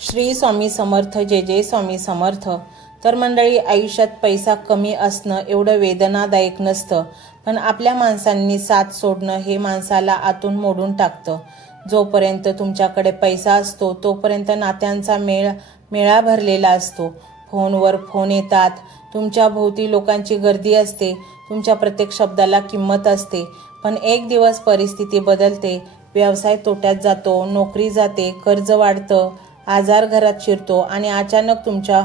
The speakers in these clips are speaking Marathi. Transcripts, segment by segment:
श्री स्वामी समर्थ. जय जय स्वामी समर्थ. तर मंडळी, आयुष्यात पैसा कमी असणं एवढं वेदनादायक नसतं, पण आपल्या माणसांनी साथ सोडणं हे माणसाला आतून मोडून टाकतं. जोपर्यंत तुमच्याकडे पैसा असतो तोपर्यंत नात्यांचा मेळा भरलेला असतो. फोनवर फोन येतात, तुमच्या भोवती लोकांची गर्दी असते, तुमच्या प्रत्येक शब्दाला किंमत असते. पण एक दिवस परिस्थिती बदलते, व्यवसाय तोट्यात जातो, नोकरी जाते, कर्ज वाढतं, आजार घरात शिरतो आणि अचानक तुमच्या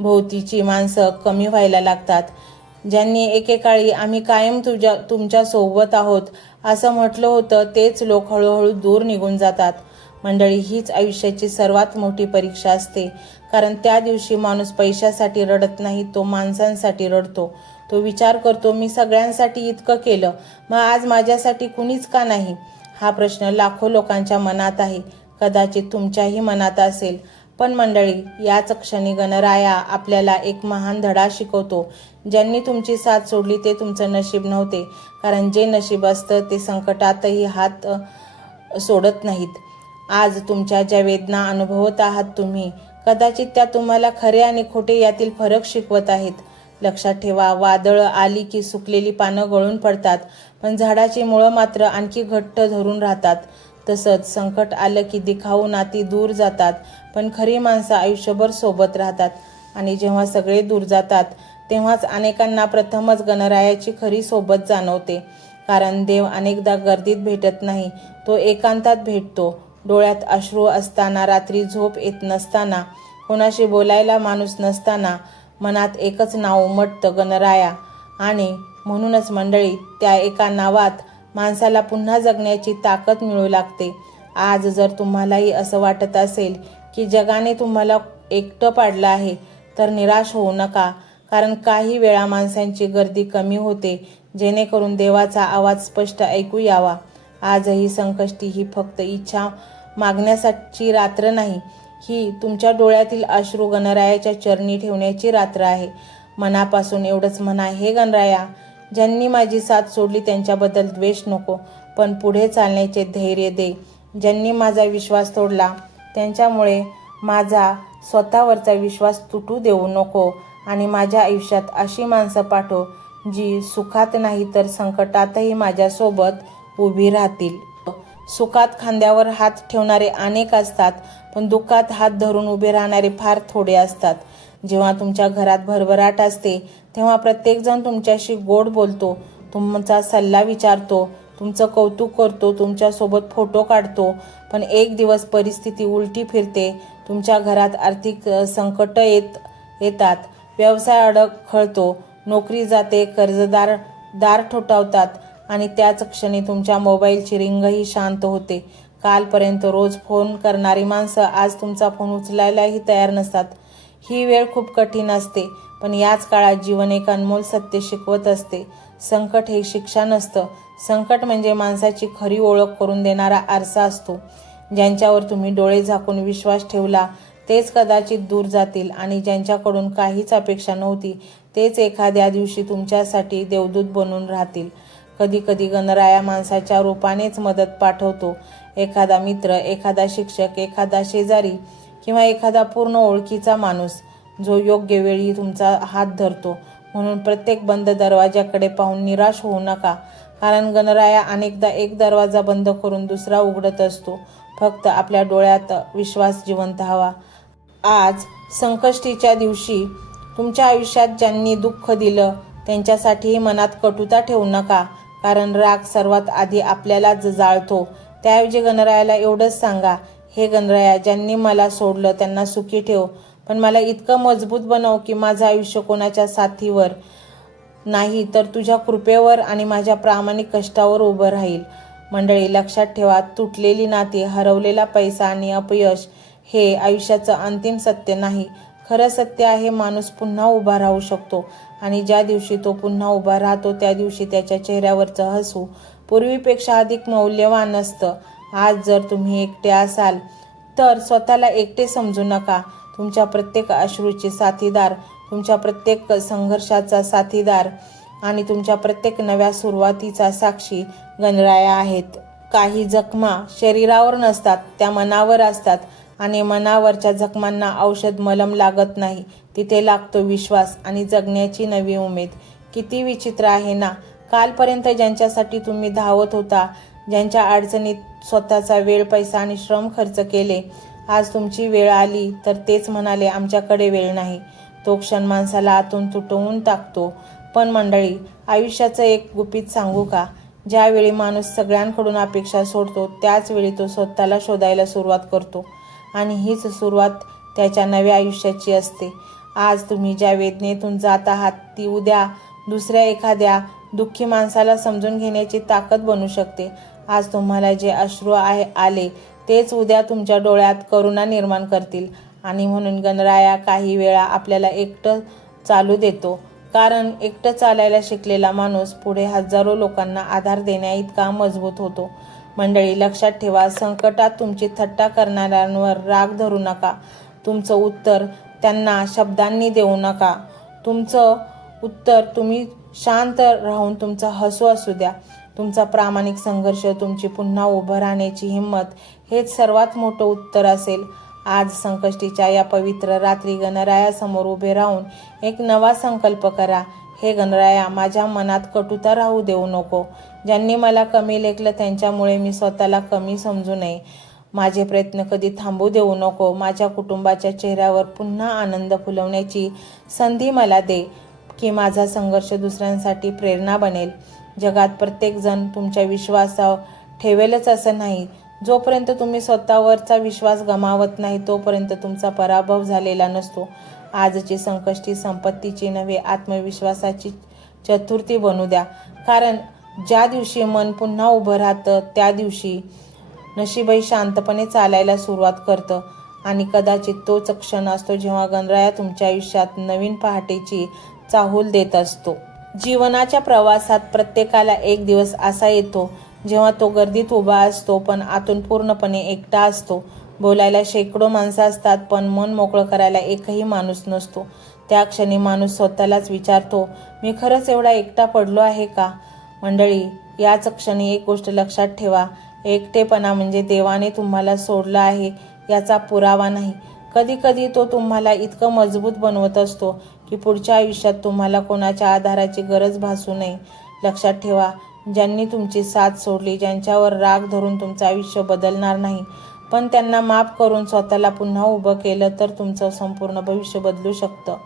भोवतीची माणसं कमी व्हायला लागतात. ज्यांनी एकेकाळी आम्ही कायम तुमच्या सोबत आहोत असं म्हटलं होतं, तेच लोक हळूहळू दूर निघून जातात. मंडळी, हीच आयुष्याची सर्वात मोठी परीक्षा असते. कारण त्या दिवशी माणूस पैशासाठी रडत नाही, तो माणसांसाठी रडतो. तो विचार करतो, मी सगळ्यांसाठी इतकं केलं, मग आज माझ्यासाठी कुणीच का नाही? हा प्रश्न लाखो लोकांच्या मनात आहे. कदाचित तुमच्याही मनात असेल. पण मंडळी, याच क्षणी गणराया आपल्याला एक महान धडा शिकवतो. ज्यांनी तुमची साथ सोडली ते तुमचं नशीब नव्हते, कारण जे नशीब असतं ते संकटातही हात सोडत नाहीत. आज तुमच्या ज्या वेदना अनुभवत आहात तुम्ही, कदाचित त्या तुम्हाला खरे आणि खोटे यातील फरक शिकवत आहेत. लक्षात ठेवा, वादळ आली की सुकलेली पानं गळून पडतात, पण झाडाची मुळं मात्र आणखी घट्ट धरून राहतात. तसंच संकट आलं की दिखाऊ नाती दूर जातात, पण खरी माणसं आयुष्यभर सोबत राहतात. आणि जेव्हा सगळे दूर जातात तेव्हाच अनेकांना प्रथमच गणरायाची खरी सोबत जाणवते. कारण देव अनेकदा गर्दीत भेटत नाही, तो एकांतात भेटतो. डोळ्यात अश्रू असताना, रात्री झोप येत नसताना, कोणाशी बोलायला माणूस नसताना मनात एकच नाव उमटतं, गणराया. आणि म्हणूनच मंडळी, त्या एका नावात माणसाला पुन्हा जगण्याची ताकद मिळू लागते. आज जर तुम्हालाही असं वाटत असेल की जगाने तुम्हाला एकटं पाडलं आहे, तर निराश होऊ नका. कारण काही वेळा माणसांची गर्दी कमी होते, जेणेकरून देवाचा आवाज स्पष्ट ऐकू यावा. आजही संकष्टी ही फक्त इच्छा मागण्यासाठी रात्र नाही, ही तुमच्या डोळ्यातील अश्रू गणरायाच्या चरणी ठेवण्याची रात्र आहे. मनापासून एवढंच म्हणा, हे गणराया, ज्यांनी माझी साथ सोडली त्यांच्याबद्दल द्वेष नको, पण पुढे चालण्याचे धैर्य दे. ज्यांनी माझा विश्वास तोडला त्यांच्यामुळे माझा स्वतःवरचा विश्वास तुटू देऊ नको. आणि माझ्या आयुष्यात अशी माणसं पाठव जी सुखात नाही तर संकटातही माझ्यासोबत उभी राहतील. सुखात खांद्यावर हात ठेवणारे अनेक असतात, पण दुःखात हात धरून उभे राहणारे फार थोडे असतात. जेव्हा तुमच्या घरात भरभराट असते तेव्हा प्रत्येकजण तुमच्याशी गोड बोलतो, तुमचा सल्ला विचारतो, तुमचं कौतुक करतो, तुमच्यासोबत फोटो काढतो. पण एक दिवस परिस्थिती उलटी फिरते. तुमच्या घरात आर्थिक संकट येतात, व्यवसाय अडखळतो, नोकरी जाते, कर्जदार दार ठोठावतात आणि त्याच क्षणी तुमच्या मोबाईलची रिंगही शांत होते. कालपर्यंत रोज फोन करणारी माणसं आज तुमचा फोन उचलायलाही तयार नसतात. ही वेळ खूप कठीण असते, पण याच काळात जीवन एक अनमोल सत्य शिकवत असते. संकट हे शिक्षा नसतं. संकट म्हणजे माणसाची खरी ओळख करून देणारा आरसा असतो. ज्यांच्यावर तुम्ही डोळे झाकून विश्वास ठेवला तेच कदाचित दूर जातील, आणि ज्यांच्याकडून काहीच अपेक्षा नव्हती तेच एखाद्या दिवशी तुमच्यासाठी देवदूत बनून राहतील. कधी कधी गणराया माणसाच्या रूपानेच मदत पाठवतो. एखादा मित्र, एखादा शिक्षक, एखादा शेजारी किंवा एखादा पूर्ण ओळखीचा माणूस, जो योग्य वेळी तुमचा हात धरतो. म्हणून प्रत्येक बंद दरवाजाकडे पाहून निराश होऊ नका, कारण गणराया अनेकदा एक दरवाजा बंद करून दुसरा उघडत असतो. फक्त आपल्या डोळ्यात विश्वास जिवंत हवा. आज संकष्टीच्या दिवशी तुमच्या आयुष्यात ज्यांनी दुःख दिलं त्यांच्यासाठीही मनात कटुता ठेवू नका, कारण राग सर्वात आधी आपल्यालाच जाळतो. त्याऐवजी गणरायाला एवढंच सांगा, हे गणराया, ज्यांनी मला सोडलं त्यांना सुखी ठेव, पण मला इतकं मजबूत बनव की माझं आयुष्य कोणाच्या साथीवर नाही तर तुझ्या कृपेवर आणि माझ्या प्रामाणिक कष्टावर उभं राहील. मंडळी, लक्षात ठेवा, तुटलेली नाती, हरवलेला पैसा आणि अपयश हे आयुष्याचं अंतिम सत्य नाही. खरं सत्य आहे, माणूस पुन्हा उभा राहू शकतो, आणि ज्या दिवशी तो पुन्हा उभा राहतो त्या दिवशी त्याच्या चेहऱ्यावरचं हसू पूर्वीपेक्षा अधिक मौल्यवान असतं. आज जर तुम्ही एकटे असाल तर स्वतःला एकटे समजू नका. तुमच्या प्रत्येक अश्रूचे साथीदार, तुमच्या प्रत्येक संघर्षाचा साथीदार आणि तुमच्या प्रत्येक नव्या सुरुवातीचा साक्षी गणराया आहेत. काही जखमा शरीरावर नसतात, त्या मनावर असतात. आणि मनावरच्या जखमांना औषध मलम लागत नाही, तिथे लागतो विश्वास आणि जगण्याची नवी उमेद. किती विचित्र आहे ना. कालपर्यंत ज्यांच्यासाठी तुम्ही धावत होता, ज्यांच्या अडचणीत स्वतःचा वेळ, पैसा आणि श्रम खर्च केले, आज तुमची वेळ आली तर तेच म्हणाले आमच्याकडे वेळ नाही. तो क्षण माणसाला आतून तुटवून टाकतो. पण मंडळी, आयुष्याचं एक गुपित सांगू का? ज्यावेळी माणूस सगळ्यांकडून अपेक्षा सोडतो, त्याच वेळी तो स्वतःला शोधायला सुरुवात करतो आणि हीच सुरुवात त्याच्या नव्या आयुष्याची असते. आज तुम्ही ज्या वेदनेतून जात आहात, ती उद्या दुसऱ्या एखाद्या दुःखी माणसाला समजून घेण्याची ताकद बनू शकते. आज तुम्हाला जे अश्रू आले, तेच उद्या तुमच्या डोळ्यात करुणा निर्माण करतील. आणि म्हणून गणराया काही वेळा आपल्याला एकटं चालू देतो, कारण एकटं चालायला शिकलेला माणूस पुढे हजारो लोकांना आधार देण्याइतका मजबूत होतो. मंडळी, लक्षात ठेवा, संकटात तुमची थट्टा करणाऱ्यांवर राग धरू नका. तुमचं उत्तर त्यांना शब्दांनी देऊ नका. तुमचं उत्तर तुम्ही शांत राहून तुमचं हसू असू द्या. तुमचा प्रामाणिक संघर्ष, तुमची पुन्हा उभं राहण्याची हिंमत, हेच सर्वात मोठं उत्तर असेल. आज संकष्टीच्या या पवित्र रात्री गणरायासमोर उभे राहून एक नवा संकल्प करा. हे गणराया, माझ्या मनात कटुता राहू देऊ नको. ज्यांनी मला कमी लेखलं त्यांच्यामुळे मी स्वतःला कमी समजू नये. माझे प्रयत्न कधी थांबू देऊ नको. माझ्या कुटुंबाच्या चेहऱ्यावर पुन्हा आनंद फुलवण्याची संधी मला दे, की माझा संघर्ष दुसऱ्यांसाठी प्रेरणा बनेल. जगात प्रत्येकजण तुमच्या विश्वासावर ठेवेलच असं नाही. जोपर्यंत तुम्ही स्वतःवरचा विश्वास गमावत नाही, तोपर्यंत तुमचा पराभव झालेला नसतो. आजची संकष्टी संपत्तीची नव्हे, आत्मविश्वासाची चतुर्थी बनू द्या. कारण ज्या दिवशी मन पुन्हा उभं राहतं, त्या दिवशी नशीबही शांतपणे चालायला सुरुवात करतं. आणि कदाचित तोच क्षण असतो जेव्हा गणराया तुमच्या आयुष्यात नवीन पहाटेची चाहूल देत असतो. जीवनाच्या प्रवासात प्रत्येकाला एक दिवस असा येतो जेव्हा तो गर्दीत उभा असतो, पण आतून पूर्णपणे एकटा असतो. बोलायला शेकडो माणसं असतात, पण मन मोकळं करायला एकही माणूस नसतो. त्या क्षणी माणूस स्वतःलाच विचारतो, मी खरंच एवढा एकटा पडलो आहे का? मंडळी, याच क्षणी एक गोष्ट लक्षात ठेवा, एकटेपणा म्हणजे देवाने तुम्हाला सोडलं आहे याचा पुरावा नाही. कधी कधी तो तुम्हाला इतकं मजबूत बनवत असतो की पुढच्या आयुष्यात तुम्हाला कोणाच्या आधाराची गरज भासू नये. लक्षात ठेवा, ज्यांनी तुमची साथ सोडली, ज्यांच्यावर राग धरून तुमचं आयुष्य बदलणार नाही, पण त्यांना माफ करून स्वतःला पुन्हा उभं केलं तर तुमचं संपूर्ण भविष्य बदलू शकतं.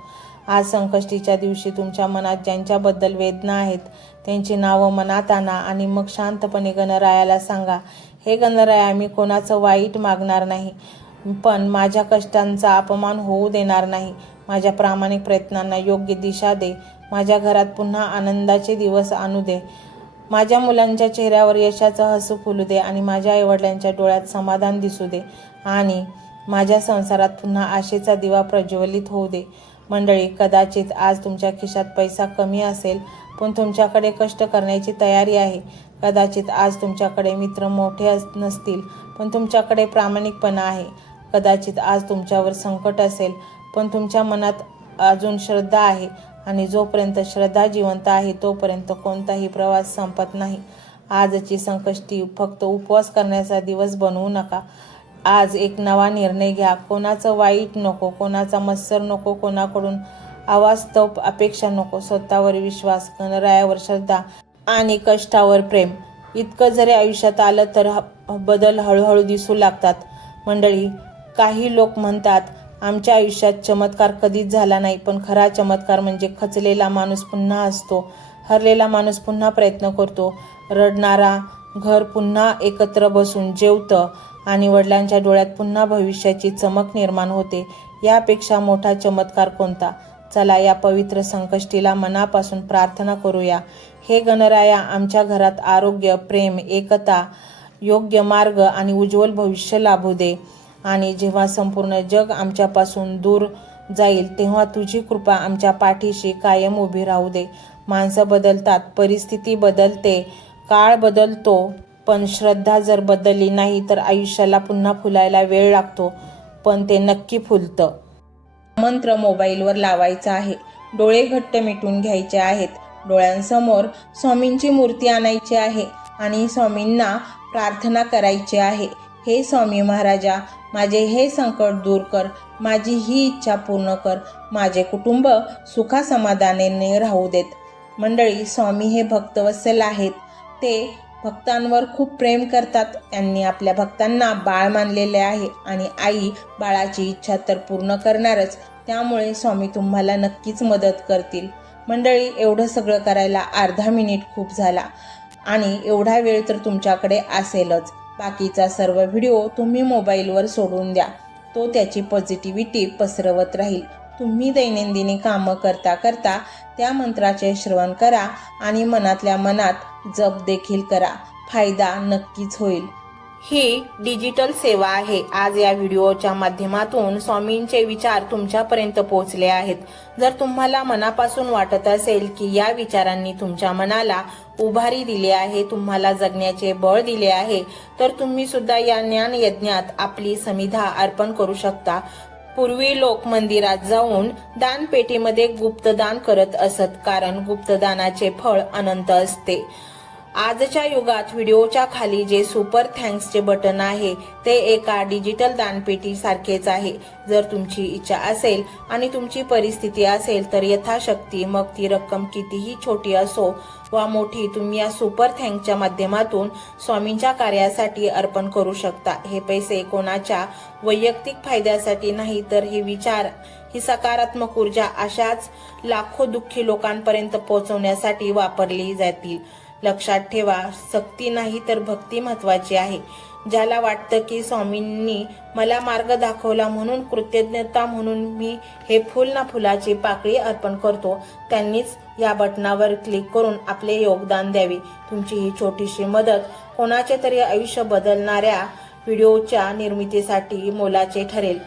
आज संकष्टीच्या दिवशी तुमच्या मनात ज्यांच्याबद्दल वेदना आहेत, त्यांची नावं मनात आणा आणि मग शांतपणे गणरायाला सांगा, हे गणराया, मी कोणाचं वाईट मागणार नाही, पण माझ्या कष्टांचा अपमान होऊ देणार नाही. माझ्या प्रामाणिक प्रयत्नांना योग्य दिशा दे. माझ्या घरात पुन्हा आनंदाचे दिवस आणू दे. माझ्या मुलांच्या चेहऱ्यावर यशाचं हसू फुलू दे आणि माझ्या आईवडिलांच्या डोळ्यात समाधान दिसू दे आणि माझ्या संसारात पुन्हा आशेचा दिवा प्रज्वलित होऊ दे. मंडळी, कदाचित आज तुमच्या खिशात पैसा कमी असेल, पण तुमच्याकडे कष्ट करण्याची तयारी आहे. कदाचित आज तुमच्याकडे मित्र मोठे नसतील, पण तुमच्याकडे प्रामाणिकपणा आहे. कदाचित आज तुमच्यावर संकट असेल, पण तुमच्या मनात अजून श्रद्धा आहे. आणि जोपर्यंत श्रद्धा जिवंत आहे, तोपर्यंत कोणताही प्रवास संपत नाही. आजची संकष्टी फक्त उपवास करण्याचा दिवस बनवू नका. आज एक नवा निर्णय घ्या. कोणाचं वाईट नको, कोणाचा मत्सर नको, कोणाकडून अवास्तव अपेक्षा नको. स्वतःवर विश्वास, गणरायावर श्रद्धा आणि कष्टावर प्रेम. इतकं जरी आयुष्यात आलं तर बदल हळूहळू दिसू लागतात. मंडळी, काही लोक म्हणतात आमच्या आयुष्यात चमत्कार कधीच झाला नाही, पण खरा चमत्कार म्हणजे खचलेला माणूस पुन्हा हसतो, हरलेला माणूस पुन्हा प्रयत्न करतो, रडणारा घर पुन्हा एकत्र बसून जेवतं आणि वडिलांच्या डोळ्यात पुन्हा भविष्याची चमक निर्माण होते. यापेक्षा मोठा चमत्कार कोणता? चला, या पवित्र संकष्टीला मनापासून प्रार्थना करूया. हे गणराया, आमच्या घरात आरोग्य, प्रेम, एकता, योग्य मार्ग आणि उज्ज्वल भविष्य लाभू दे. आणि जेव्हा संपूर्ण जग आमच्यापासून दूर जाईल, तेव्हा तुझी कृपा आमच्या पाठीशी कायम उभी राहू दे. माणसं बदलतात, परिस्थिती बदलते, काळ बदलतो, पण श्रद्धा जर बदलली नाही तर आयुष्याला पुन्हा फुलायला वेळ लागतो, पण ते नक्की फुलतं. मंत्र मोबाईलवर लावायचा आहे. डोळे घट्ट मिटून घ्यायचे आहेत. डोळ्यांसमोर स्वामींची मूर्ती आणायची आहे आणि स्वामींना प्रार्थना करायची आहे. हे स्वामी महाराजा, माझे हे संकट दूर कर, माझी ही इच्छा पूर्ण कर, माझे कुटुंब सुखासमाधानाने राहू देत. मंडळी, स्वामी हे भक्तवत्सल आहेत. ते भक्तांवर खूप प्रेम करतात. त्यांनी आपल्या भक्तांना बाळ मानलेले आहे आणि आई बाळाची इच्छा तर पूर्ण करणारच. त्यामुळे स्वामी तुम्हाला नक्कीच मदत करतील. मंडळी, एवढं सगळं करायला अर्धा मिनिट खूप झाला आणि एवढा वेळ तर तुमच्याकडे असेलच. बाकीचा सर्व व्हिडिओ तुम्ही मोबाईलवर सोडून द्या. तो त्याची पॉझिटिव्हिटी पसरवत राहील. तुम्ही दैनंदिनी कामं करता करता त्या मंत्राचे श्रवण करा आणि मनातल्या मनात जप देखील करा. फायदा नक्कीच होईल. ही डिजिटल सेवा आहे. आज या व्हिडिओच्या माध्यमातून स्वामींचे विचार तुमच्यापर्यंत पोहोचले आहेत. जर तुम्हाला मनापासून वाटत असेल की या विचारांनी तुमच्या मनाला उभारी दिली आहे, तुम्हाला जगण्याचे बळ दिले आहे, तर तुम्ही सुद्धा या ज्ञान यज्ञात आपली समिधा अर्पण करू शकता. पूर्वी लोक मंदिरात जाऊन दानपेटीमध्ये गुप्तदान करत असत, कारण गुप्तदानाचे फळ अनंत असते. आजच्या युगात व्हिडिओच्या खाली जे सुपर थँक्सचे बटन आहे ते एका डिजिटल दानपेटी सारखेच आहे. जर तुमची इच्छा असेल आणि तुमची परिस्थिती असेल तर यथाशक्ती, मग ती रक्कम कितीही छोटी असो वा मोठी, तुम्ही या सुपर थँक्सच्या माध्यमातून स्वामींच्या कार्यासाठी अर्पण करू शकता. हे पैसे कोणाच्या वैयक्तिक फायद्यासाठी नाही, तर हे विचार, ही सकारात्मक ऊर्जा अशाच लाखो दुःखी लोकांपर्यंत पोहोचवण्यासाठी वापरली जातील. लक्षात ठेवा, सक्ती नाही तर भक्ती महत्वाची आहे. ज्याला वाटतं की स्वामींनी मला मार्ग दाखवला म्हणून कृतज्ञता म्हणून मी हे फुल ना फुलाची पाकळी अर्पण करतो, त्यांनीच या बटनावर क्लिक करून आपले योगदान द्यावे. तुमची ही छोटीशी मदत कोणाचे तरी आयुष्य बदलणाऱ्या व्हिडिओच्या निर्मितीसाठी मोलाचे ठरेल.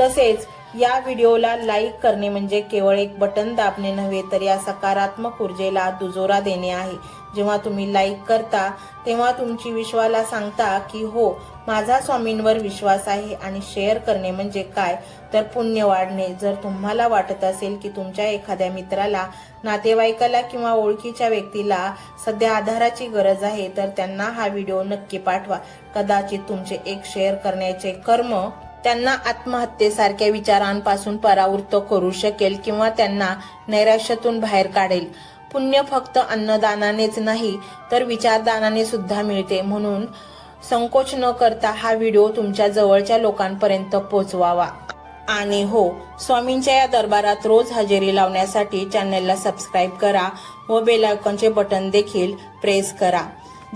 तसेच या व्हिडिओला लाईक करणे म्हणजे केवळ एक बटन दाबणे नव्हे, तर या सकारात्मक ऊर्जेला दुजोरा देणे आहे. जेव्हा तुम्ही लाईक करता तेव्हा तुमची विश्वाला सांगता की हो, माझा स्वामींवर विश्वास आहे. आणि शेअर करणे म्हणजे काय, तर पुण्य वाढणे. जर तुम्हाला वाटत असेल की तुमच्या एखाद्या मित्राला, नातेवाईकाला किंवा ओळखीच्या व्यक्तीला सध्या आधाराची गरज आहे, तर त्यांना हा व्हिडिओ नक्की पाठवा. कदाचित तुमचे एक शेअर करण्याचे कर्म त्यांना आत्महत्येसारख्या विचारांपासून परावृत्त करू शकेल किंवा त्यांना नैराश्यातून बाहेर काढेल. पुण्य फक्त अन्नदानानेच नाही तर विचारदानाने सुद्धा मिळते. म्हणून संकोच न करता हा व्हिडिओ तुमच्या जवळच्या लोकांपर्यंत पोहोचवावा. आणि हो, स्वामींच्या या दरबारात रोज हजेरी लावण्यासाठी चॅनलला सबस्क्राईब करा व बेल आयकॉनचे बटन देखील प्रेस करा.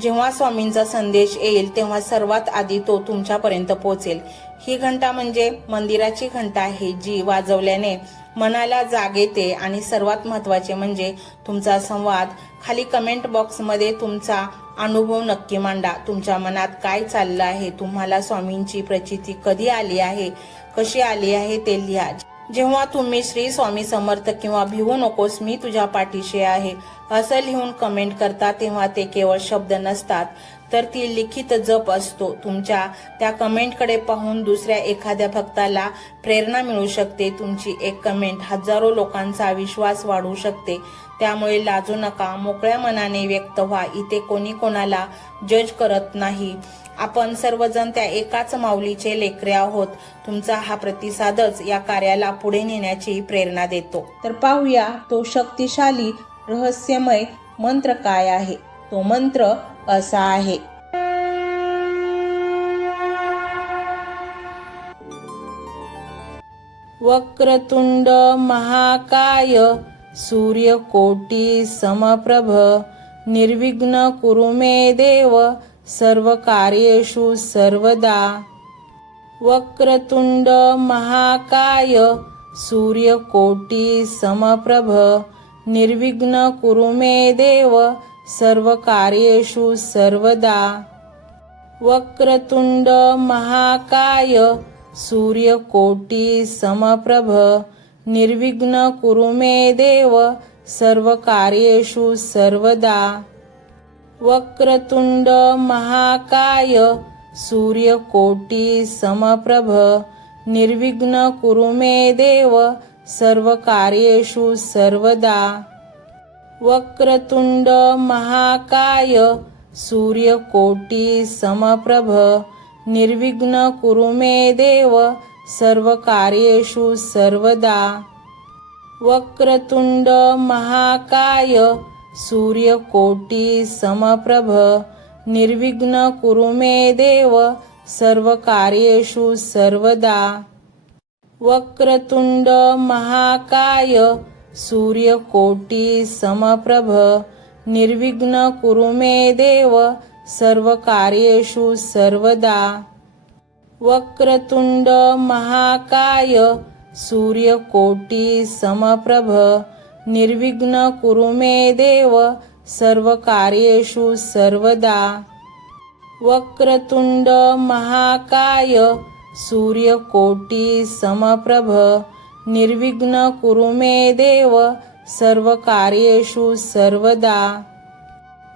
जेव्हा स्वामींचा संदेश येईल तेव्हा सर्वात आधी तो तुमच्यापर्यंत पोहोचेल. ही घंटा म्हणजे मंदिराची घंटा आहे, जी वाजवल्याने मनाला जाग येते. आणि सर्वात महत्त्वाचे म्हणजे तुमचा संवाद. खाली कमेंट बॉक्समध्ये तुमचा अनुभव नक्की मांडा. तुमच्या मनात काय चाललं आहे, तुम्हाला स्वामींची प्रचिती कधी आली आहे, कशी आली आहे ते लिहा. जेव्हा तुम्ही श्री स्वामी समर्थ किंवा भिवू नकोस मी तुझ्या पाठीशी आहे असं लिहून कमेंट करता, तेव्हा ते केवळ शब्द नसतात, तर ती लिखित जप असतो. तुमच्या त्या कमेंटकडे पाहून दुसऱ्या एखाद्या भक्ताला प्रेरणा मिळू शकते. तुमची एक कमेंट हजारो लोकांचा विश्वास वाढवू शकते. त्यामुळे लाजू नका, मोकळ्या मनाने व्यक्त व्हा. इथे कोणी कोणाला जज करत नाही. आपण सर्वजण त्या एकाच माऊलीचे लेकरे आहोत. तुमचा हा प्रतिसादच या कार्याला पुढे नेण्याची प्रेरणा देतो. तर पाहूया तो शक्तिशाली रहस्यमय मंत्र काय आहे. तो मंत्र असा आहे. वक्रतुंड महाकाय सूर्यकोटी समप्रभ निर्विघ्न कुरु मे देव सर्व कार्येषु सर्वदा. वक्रतुंड महाकाय सूर्यकोटी समप्रभ निर्विघ्न कुरु मे देव सर्व कार्येषु सर्वदा. वक्रतुंड महाकाय सूर्यकोटी समप्रभ निर्विघ्न कुरु मे देव सर्व कार्येषु सर्वदा. वक्रतुंड महाकाय सूर्यकोटी समप्रभ निर्विघ्न कुरु मे देव सर्व कार्येषु सर्वदा. वक्रतुंड महाकाय सूर्यकोटी समप्रभ निर्विघ्न कुरु मे देव सर्वकार्येषु सर्वदा। वक्रतुंड महाकाय सूर्यकोटी समप्रभ निर्विघ्न कुरु मे देव सर्वकार्येषु सर्वदा। वक्रतुंड महाकाय सूर्यकोटी समप्रभ निर्विघ्न कुरु मे देव सर्वकार्येषु सर्वदा। वक्रतुंड महाकाय सूर्यकोटी समप्रभ निर्विघ्न कुरु मे देव सर्वकार्येषु सर्वदा। वक्रतुंड महाकाय सूर्यकोटी समप्रभ निर्विघ्न कुरु मे देव सर्वकार्येषु सर्वदा।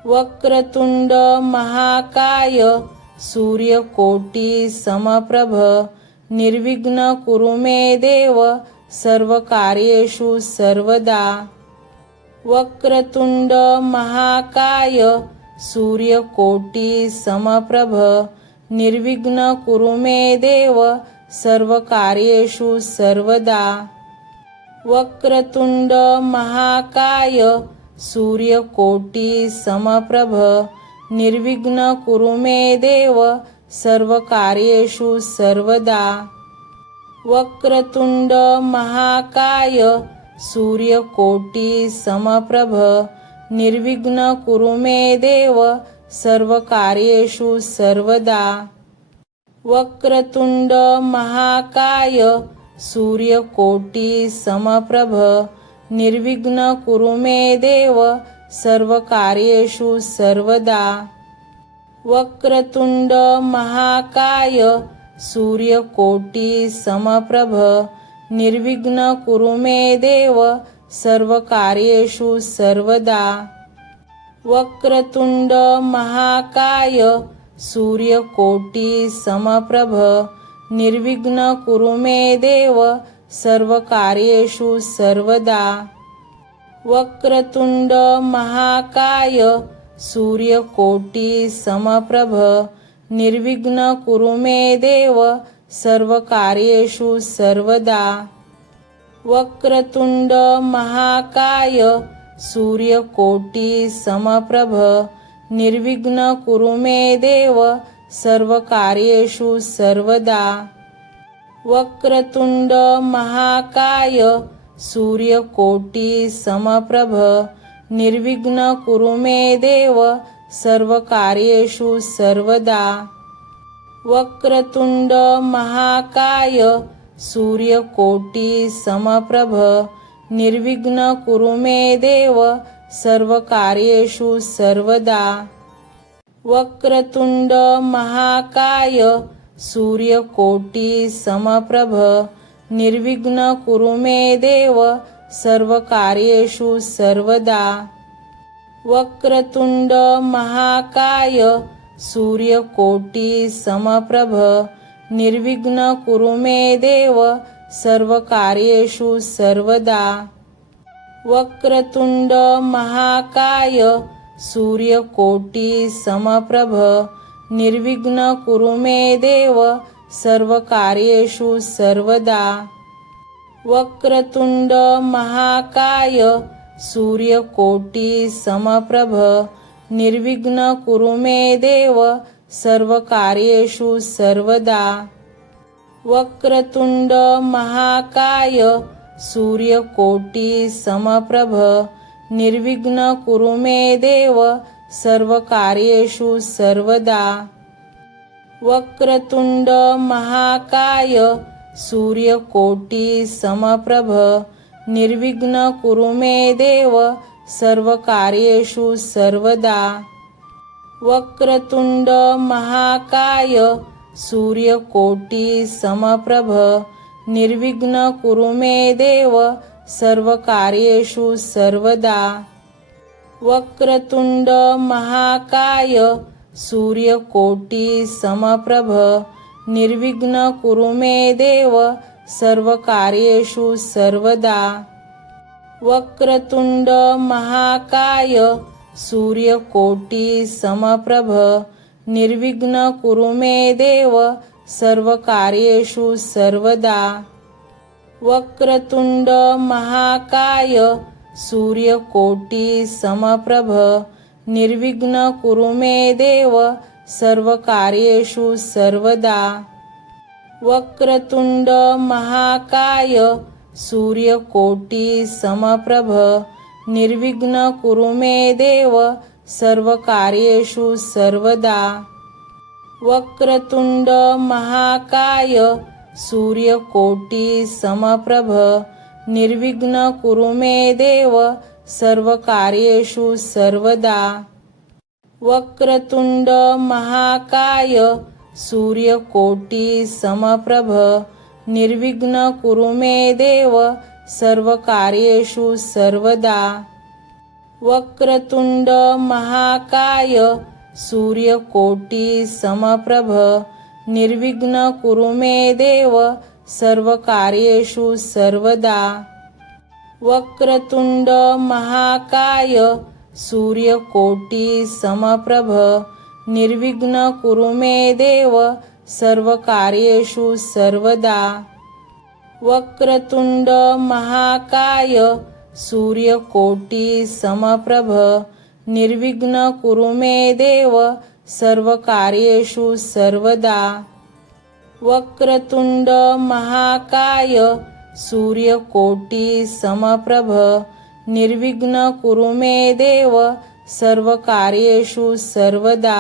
वक्रतुंड महाकाय सूर्यकोटी समप्रभ निर्विघ्न कुरु मे देव सर्वकार्येषु सर्वदा। वक्रतुंड महाकाय सूर्यकोटी समप्रभ निर्विघ्न कुरु मे देव सर्वकार्येषु सर्वदा। वक्रतुंड महाकाय सूर्यकोटी समप्रभ निर्विघ्न कुरु मे देव सर्वकार्येषु सर्वदा। वक्रतुंड महाकाय सूर्यकोटी समप्रभ निर्विघ्न कुरु मे देव सर्वकार्येषु सर्वदा। वक्रतुंड महाकाय सूर्यकोटी समप्रभ निर्विघ्न कुरु मे देव सर्वकार्येषु सर्वदा। वक्रतुंड महाकाय सूर्यकोटी समप्रभ निर्विघ्न कुरु मे देव सर्वकार्येषु सर्वदा। वक्रतुंड महाकाय सूर्यकोटी समप्रभ निर्विघ्न कुरु मे देव सर्वकार्येषु सर्वदा। वक्रतुंड महाकाय सूर्यकोटी समप्रभ निर्विघ्न कुरु मे देव सर्वकार्येषु सर्वदा। वक्रतुंड महाकाय सूर्यकोटी समप्रभ निर्विघ्न कुरु मे देव सर्वकार्येषु सर्वदा। वक्रतुंड महाकाय सूर्यकोटी समप्रभ निर्विघ्न कुरु मे देव सर्वकार्येषु सर्वदा। वक्रतुंड महाकाय सूर्यकोटी समप्रभ निर्विघ्न कुरु मे देव सर्वकार्येषु सर्वदा। वक्रतुंड महाकाय सूर्यकोटी समप्रभ निर्विघ्न कुरु मे देव सर्वकार्येषु सर्वदा। वक्रतुंड महाकाय सूर्यकोटी समप्रभ निर्विघ्न कुरु मे देव सर्वकार्येषु सर्वदा। वक्रतुंड महाकाय सूर्यकोटी समप्रभ निर्विघ्न कुरु मे देव सर्वकार्येषु सर्वदा। वक्रतुंड महाकाय सूर्यकोटी समप्रभ निर्विघ्न कुरु मे देव सर्वकार्येषु सर्वदा। वक्रतुंड महाकाय सूर्यकोटी समप्रभ निर्विघ्न कुरु मे देव सर्वकार्येषु सर्वदा। वक्रतुंड महाकाय सूर्यकोटी समप्रभ निर्विघ्न कुरु मे देव सर्वकार्येषु सर्वदा। वक्रतुंड महाकाय सूर्यकोटी समप्रभ निर्विघ्न कुरु मे देव सर्वकार्येषु सर्वदा। वक्रतुंड महाकाय सूर्यकोटी समप्रभ निर्विघ्न कुरु मे देव सर्वकार्येषु सर्वदा। वक्रतुंड महाकाय सूर्यकोटी समप्रभ निर्विघ्न कुरु मे देव सर्वकार्येषु सर्वदा। वक्रतुंड महाकाय सूर्यकोटि समप्रभ निर्विघ्न कुरु मे देव सर्वकार्येषु सर्वदा। वक्रतुंड महाकाय सूर्यकोटि समप्रभ निर्विघ्न कुरु मे देव सर्वकार्येषु सर्वदा। वक्रतुंड महाकाय सूर्यकोटि समप्रभ निर्विघ्न कुरु मे देव सर्वकार्येषु सर्वदा। वक्रतुंड महाकाय सूर्यकोटि समप्रभ निर्विघ्न कुरु मे देव सर्वकार्येषु सर्वदा। वक्रतुंड महाकाय सूर्यकोटि समप्रभ निर्विघ्न कुरु मे देव सर्वकार्येषु सर्वदा। वक्रतुंड महाकाय सूर्यकोटि समप्रभ निर्विघ्न कुरु मे देव सर्वकार्येषु सर्वदा। वक्रतुंड महाकाय सूर्यकोटि समप्रभ निर्विघ्न कुरु मे देव सर्वकार्येषु सर्वदा। वक्रतुंड महाकाय सूर्यकोटि समप्रभ निर्विघ्न कुरु मे देव सर्वकार्येषु सर्वदा।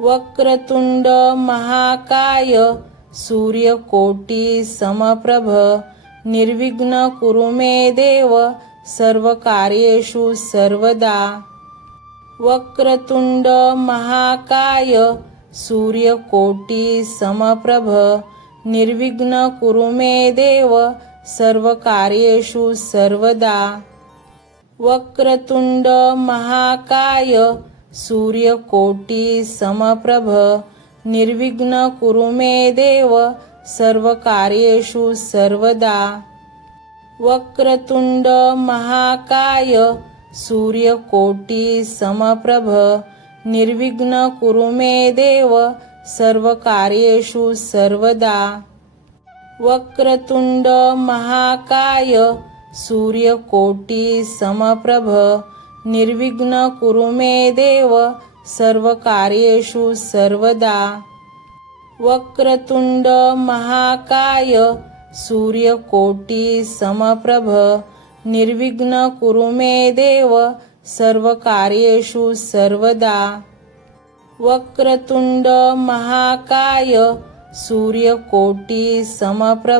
वक्रतुंड महाकाय सूर्यकोटि समप्रभ निर्विघ्न कुरु मे देव सर्वकार्येषु सर्वदा। वक्रतुंड महाकाय सूर्यकोटि समप्रभ निर्विघ्न कुरु मे देव सर्वकार्येषु सर्वदा। वक्रतुंड महाकाय सूर्यकोटि समप्रभ निर्विघ्न कुरु मे देव सर्वकार्येषु सर्वदा। वक्रतुंड महाकाय सूर्यकोटि समप्रभ निर्विघ्न कुरु मे देव सर्वकार्येषु सर्वदा। वक्रतुंड महाकाय सूर्यकोटि समप्रभ निर्विघ्न कुरु मे देव सर्वकार्येषु सर्वदा। वक्रतुंड महाकाय सूर्यकोटि समप्रभ निर्विघ्न कुरु मे देव सर्वकार्येषु सर्वदा। वक्रतुंड महाकाय सूर्यकोटि समप्रभ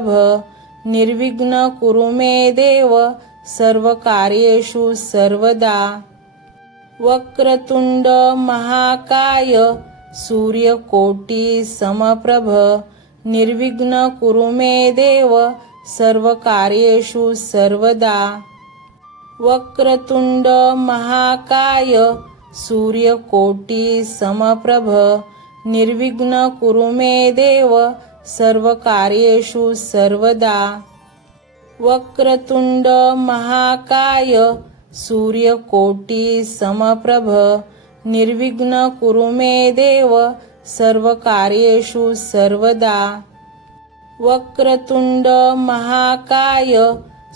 निर्विघ्न कुरु मे देव सर्वकार्येषु सर्वदा। वक्रतुंड महाकाय सूर्यकोटि समप्रभ निर्विघ्न कुरु मे देव सर्वकार्येषु सर्वदा। वक्रतुंड महाकाय सूर्यकोटि समप्रभ निर्विघ्न कुरु मे देव सर्वकार्येषु सर्वदा। वक्रतुंड महाकाय सूर्यकोटि समप्रभ निर्विघ्न कुरु मे देव सर्वकार्येषु सर्वदा। वक्रतुंड महाकाय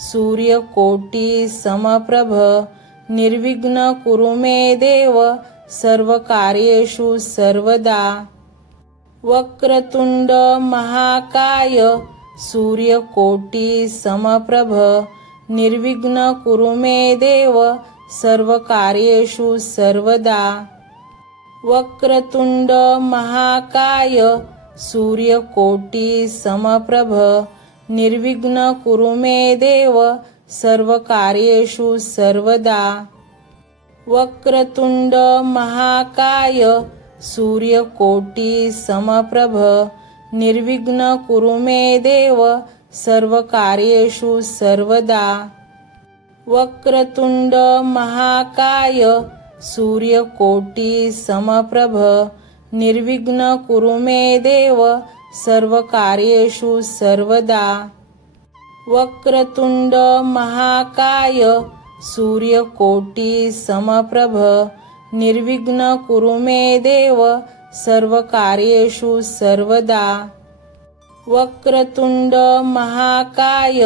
सूर्यकोटि समप्रभ निर्विघ्न कुरु मे देव सर्वकार्येषु सर्वदा। वक्रतुंड महाकाय सूर्यकोटि समप्रभ निर्विघ्न कुरु मे देव सर्वकार्येषु सर्वदा। वक्रतुंड महाकाय सूर्यकोटि समप्रभ निर्विघ्न कुरु मे देव सर्वकार्येषु सर्वदा। वक्रतुंड महाकाय सूर्यकोटि समप्रभ निर्विघ्न कुरु मे देव सर्वकार्येषु सर्वदा। वक्रतुंड महाकाय सूर्यकोटि समप्रभ निर्विघ्न कुरु मे देव सर्वकार्येषु सर्वदा। वक्रतुंड महाकाय सूर्यकोटि समप्रभ निर्विघ्न कुरु मे देव सर्वकार्येषु सर्वदा। वक्रतुंड महाकाय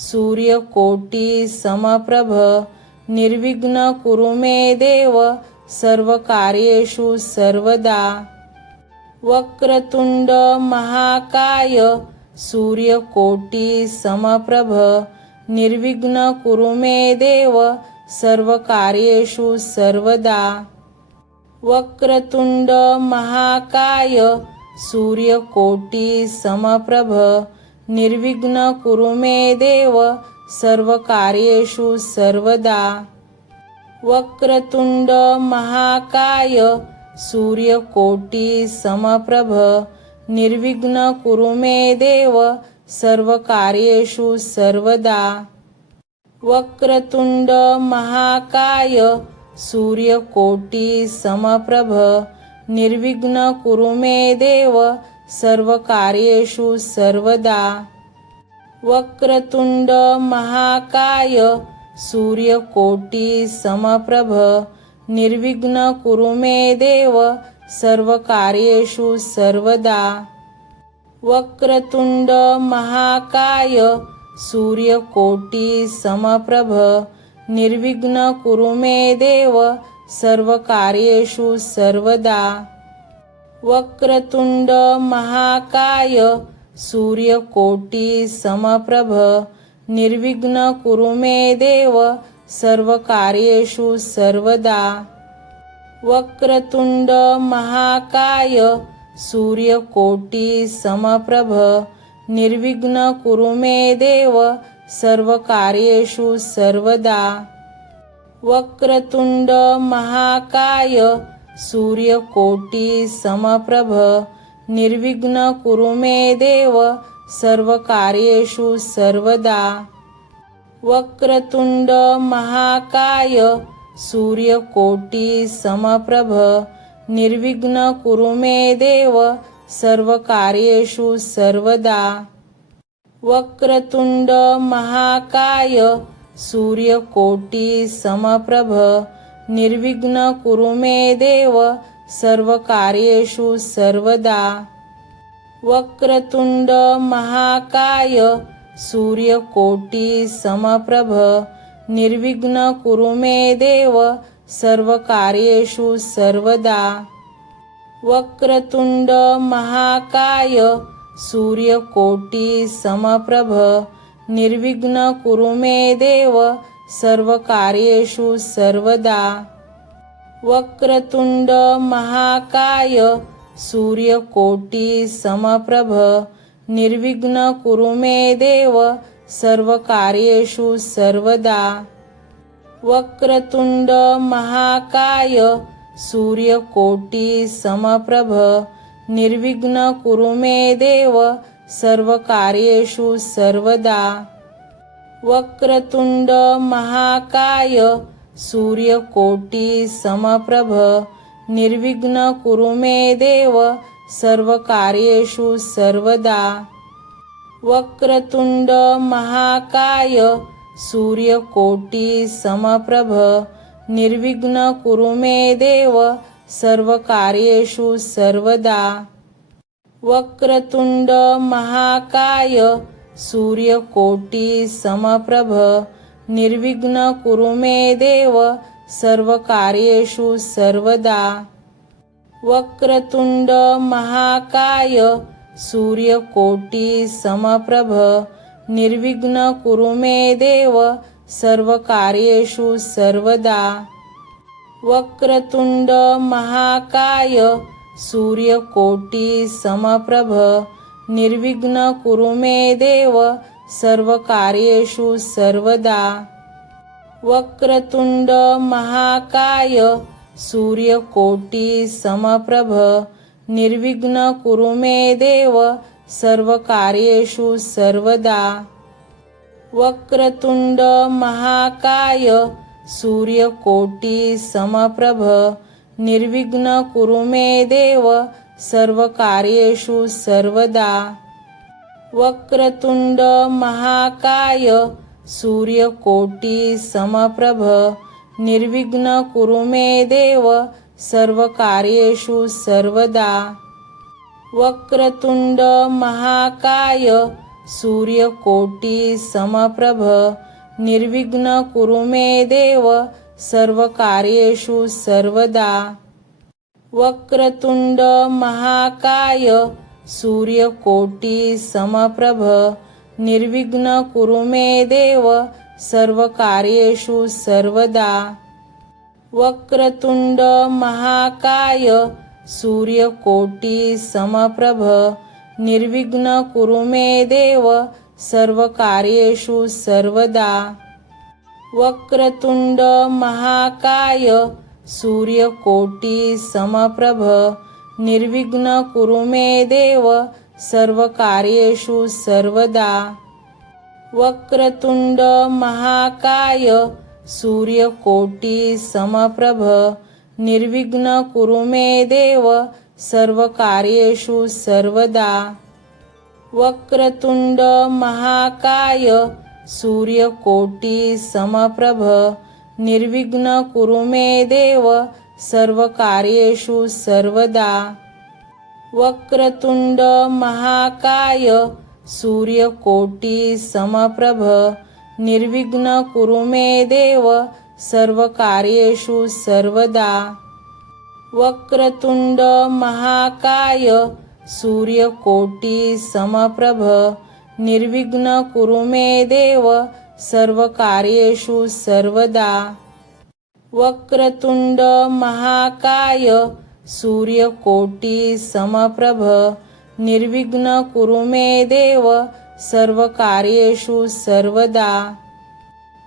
सूर्यकोटी समप्रभ निर्विघ्न कुरु मे देव सर्वकार्येषु सर्वदा। वक्रतुंड महाकाय सूर्यकोटी समप्रभ निर्विघ्न कुरु मे देव सर्वकार्येषु सर्वदा। वक्रतुंड महाकाय सूर्यकोटी समप्रभ निर्विघ्न कुरु मे देव सर्वकार्येषु सर्वदा। वक्रतुंड महाकाय सूर्यकोटी समप्रभ निर्विघ्न कुरु मे देव सर्वकार्येषु सर्वदा। वक्रतुंड महाकाय सूर्यकोटी समप्रभ निर्विघ्न कुरु मे देव सर्वकार्येषु सर्वदा। वक्रतुंड महाकाय सूर्यकोटी समप्रभ निर्विघ्न कुरु मे देव सर्वकार्येषु सर्वदा। वक्रतुंड महाकाय सूर्यकोटी समप्रभ निर्विघ्न कुरु मे देव सर्वकार्येषु सर्वदा। वक्रतुंड महाकाय सूर्यकोटी समप्रभ निर्विघ्न कुरु मे देव सर्वकार्येषु सर्वदा। वक्रतुंड महाकाय सूर्यकोटी समप्रभ निर्विघ्न कुरु मे देव सर्वकार्येषु सर्वदा। वक्रतुंड महाकाय सूर्यकोटी समप्रभ निर्विघ्न कुरु मे देव सर्वकार्येषु सर्वदा। वक्रतुंड महाकाय सूर्यकोटी समप्रभ निर्विघ्न कुरु मे देव सर्वकार्येषु सर्वदा। वक्रतुंड महाकाय सूर्यकोटी समप्रभ निर्विघ्न कुरु मे देव सर्वकार्येषु सर्वदा। वक्रतुंड महाकाय सूर्यकोटी समप्रभ निर्विघ्न कुरु मे देव सर्वकार्येषु सर्वदा। वक्रतुंड महाकाय सूर्यकोटी समप्रभ निर्विघ्न कुरु मे देव सर्वकार्येषु सर्वदा। वक्रतुंड महाकाय सूर्यकोटी समप्रभ निर्विघ्न कुरु मे देव सर्वकार्येषु सर्वदा। वक्रतुंड महाकाय सूर्यकोटी समप्रभ निर्विघ्न कुरु मे देव सर्वकार्येषु सर्वदा। वक्रतुंड महाकाय सूर्यकोटी समप्रभ निर्विघ्न कुरु मे देव सर्वकार्येषु सर्वदा। वक्रतुंड महाकाय सूर्यकोटी समप्रभ निर्विघ्न कुरु मे देव सर्वकार्येषु सर्वदा। वक्रतुंड महाकाय सूर्यकोटी समप्रभ निर्विघ्न कुरु मे देव सर्वकार्येषु सर्वदा। वक्रतुंड महाकाय सूर्यकोटी समप्रभ निर्विघ्न कुरु मे देव सर्वकार्येषु सर्वदा। वक्रतुंड महाकाय सूर्यकोटी समप्रभ निर्विघ्न कुरु मे देव सर्वकार्येषु सर्वदा। वक्रतुंड महाकाय सूर्यकोटी समप्रभ निर्विघ्न कुरु मे देव सर्वकार्येषु सर्वदा। वक्रतुंड महाकाय सूर्यकोटी समप्रभ निर्विघ्न कुरु मे देव सर्वकार्येषु सर्वदा। वक्रतुंड महाकाय सूर्यकोटी समप्रभ निर्विघ्न कुरु मे देव सर्वकार्येषु सर्वदा। वक्रतुंड महाकाय सूर्यकोटी समप्रभ निर्विघ्न कुरु मे देव सर्वकार्येषु सर्वदा। वक्रतुंड महाकाय सूर्यकोटी समप्रभ निर्विघ्न कुरु मे देव सर्वकार्येषु सर्वदा। वक्रतुंड महाकाय सूर्यकोटी समप्रभ निर्विघ्न कुरु मे देव सर्वकार्येषु सर्वदा। वक्रतुंड महाकाय सूर्यकोटी समप्रभ निर्विघ्न कुरु मे देव सर्वकार्येषु सर्वदा। वक्रतुंड महाकाय सूर्यकोटी समप्रभ निर्विघ्न कुरु मे देव सर्वकार्येषु सर्वदा। वक्रतुंड महाकाय सूर्यकोटी समप्रभ निर्विघ्न कुरु मे देव सर्वकार्येषु सर्वदा। वक्रतुंड महाकाय सूर्यकोटी समप्रभ निर्विघ्न कुरु मे देव सर्वकार्येषु सर्वदा। वक्रतुंड महाकाय सूर्यकोटी समप्रभ निर्विघ्न कुरु मे देव सर्वकार्येषु सर्वदा। वक्रतुंड महाकाय सूर्यकोटी समप्रभ निर्विघ्न कुरु मे देव सर्वकार्येषु सर्वदा।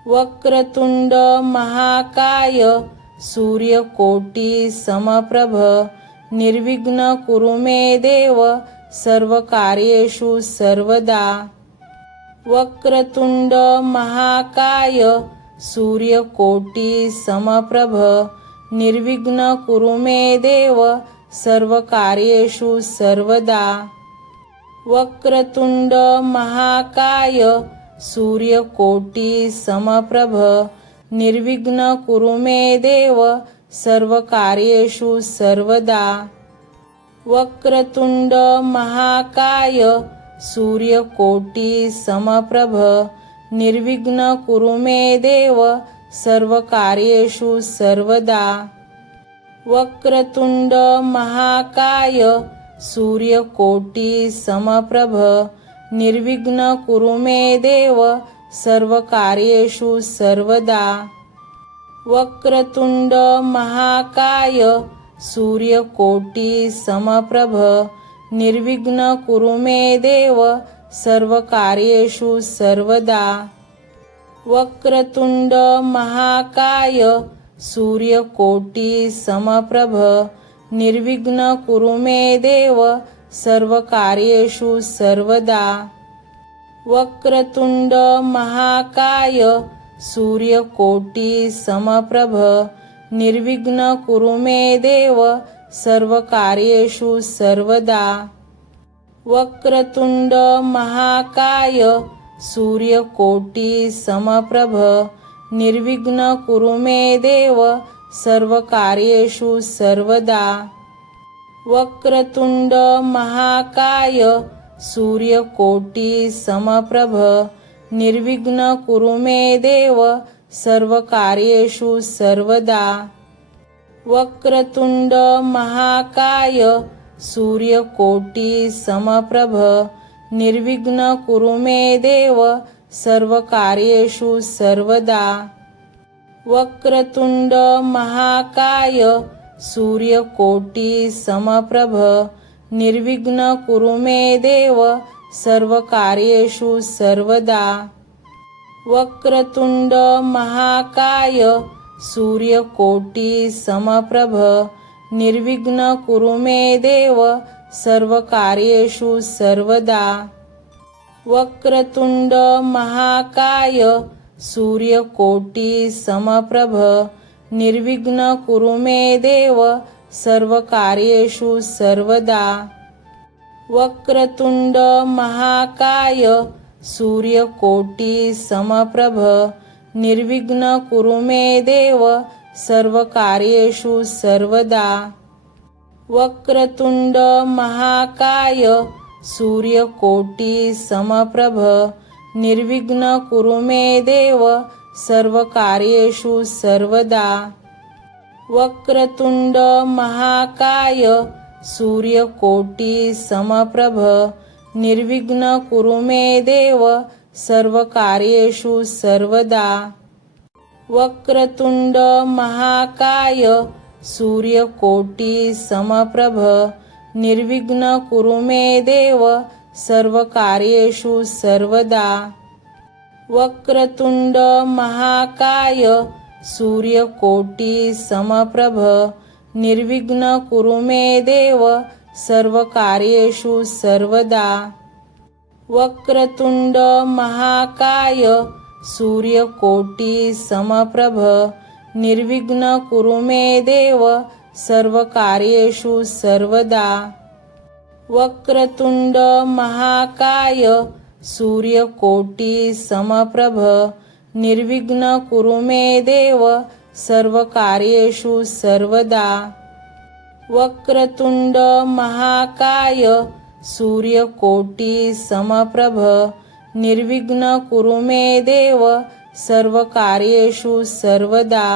वक्रतुंड महाकाय सूर्यकोटी समप्रभ निर्विघ्न कुरु मे देव सर्वकार्येषु सर्वदा। वक्रतुंड महाकाय सूर्यकोटी समप्रभ निर्विघ्न कुरु मे देव सर्वकार्येषु सर्वदा। वक्रतुंड महाकाय सूर्यकोटी समप्रभ निर्विघ्न कुरु मे देव सर्वकार्येषु सर्वदा। वक्रतुंड महाकाय सूर्यकोटी समप्रभ निर्विघ्न कुरु मे देव सर्वकार्येषु सर्वदा। वक्रतुंड महाकाय सूर्यकोटी समप्रभ निर्विघ्न कुरु मे देव सर्वकार्येषु सर्वदा। वक्रतुंड महाकाय सूर्यकोटी समप्रभ निर्विघ्न कुरु मे देव सर्वकार्येषु सर्वदा। वक्रतुंड महाकाय सूर्यकोटी समप्रभ निर्विघ्न कुरु मे देव सर्वकार्येषु सर्वदा। वक्रतुंड महाकाय सूर्यकोटी समप्रभ निर्विघ्न कुरु मे देव सर्वकार्येषु सर्वदा। वक्रतुंड महाकाय सूर्यकोटी समप्रभ निर्विघ्न कुरु मे देव सर्वकार्येषु सर्वदा। वक्रतुंड महाकाय सूर्यकोटी समप्रभ निर्विघ्न कुरु मे देव सर्वकार्येषु सर्वदा। वक्रतुंड महाकाय सूर्यकोटी समप्रभ निर्विघ्न कुरु मे देव सर्वकार्येषु सर्वदा। वक्रतुंड महाकाय सूर्यकोटी समप्रभ निर्विघ्न कुरु मे देव सर्वकार्येषु सर्वदा। वक्रतुंड महाकाय सूर्यकोटी समप्रभ निर्विघ्न कुरु मे देव सर्वकार्येषु सर्वदा। वक्रतुंड महाकाय सूर्यकोटी समप्रभ निर्विघ्न कुरु मे देव सर्वकार्येषु सर्वदा। वक्रतुंड महाकाय सूर्यकोटी समप्रभ निर्विघ्न कुरु मे देव सर्वकार्येषु सर्वदा। वक्रतुंड महाकाय सूर्यकोटी समप्रभ निर्विघ्न कुरु मे देव सर्वकार्येषु सर्वदा। वक्रतुंड महाकाय सूर्यकोटी समप्रभ निर्विघ्न कुरु मे देव सर्वकार्येषु सर्वदा। वक्रतुंड महाकाय सूर्यकोटी समप्रभ निर्विघ्न कुरु मे देव सर्वकार्येषु सर्वदा। वक्रतुंड महाकाय सूर्यकोटी समप्रभ निर्विघ्न कुरु मे देव सर्वकार्येषु सर्वदा। वक्रतुंड महाकाय सूर्यकोटी समप्रभ निर्विघ्न कुरु मे देव सर्वकार्येषु सर्वदा। वक्रतुंड महाकाय सूर्यकोटी समप्रभ निर्विघ्न कुरु मे देव सर्वकार्येषु सर्वदा। वक्रतुंड महाकाय सूर्यकोटी समप्रभ निर्विघ्न कुरु मे देव सर्वकार्येषु सर्वदा।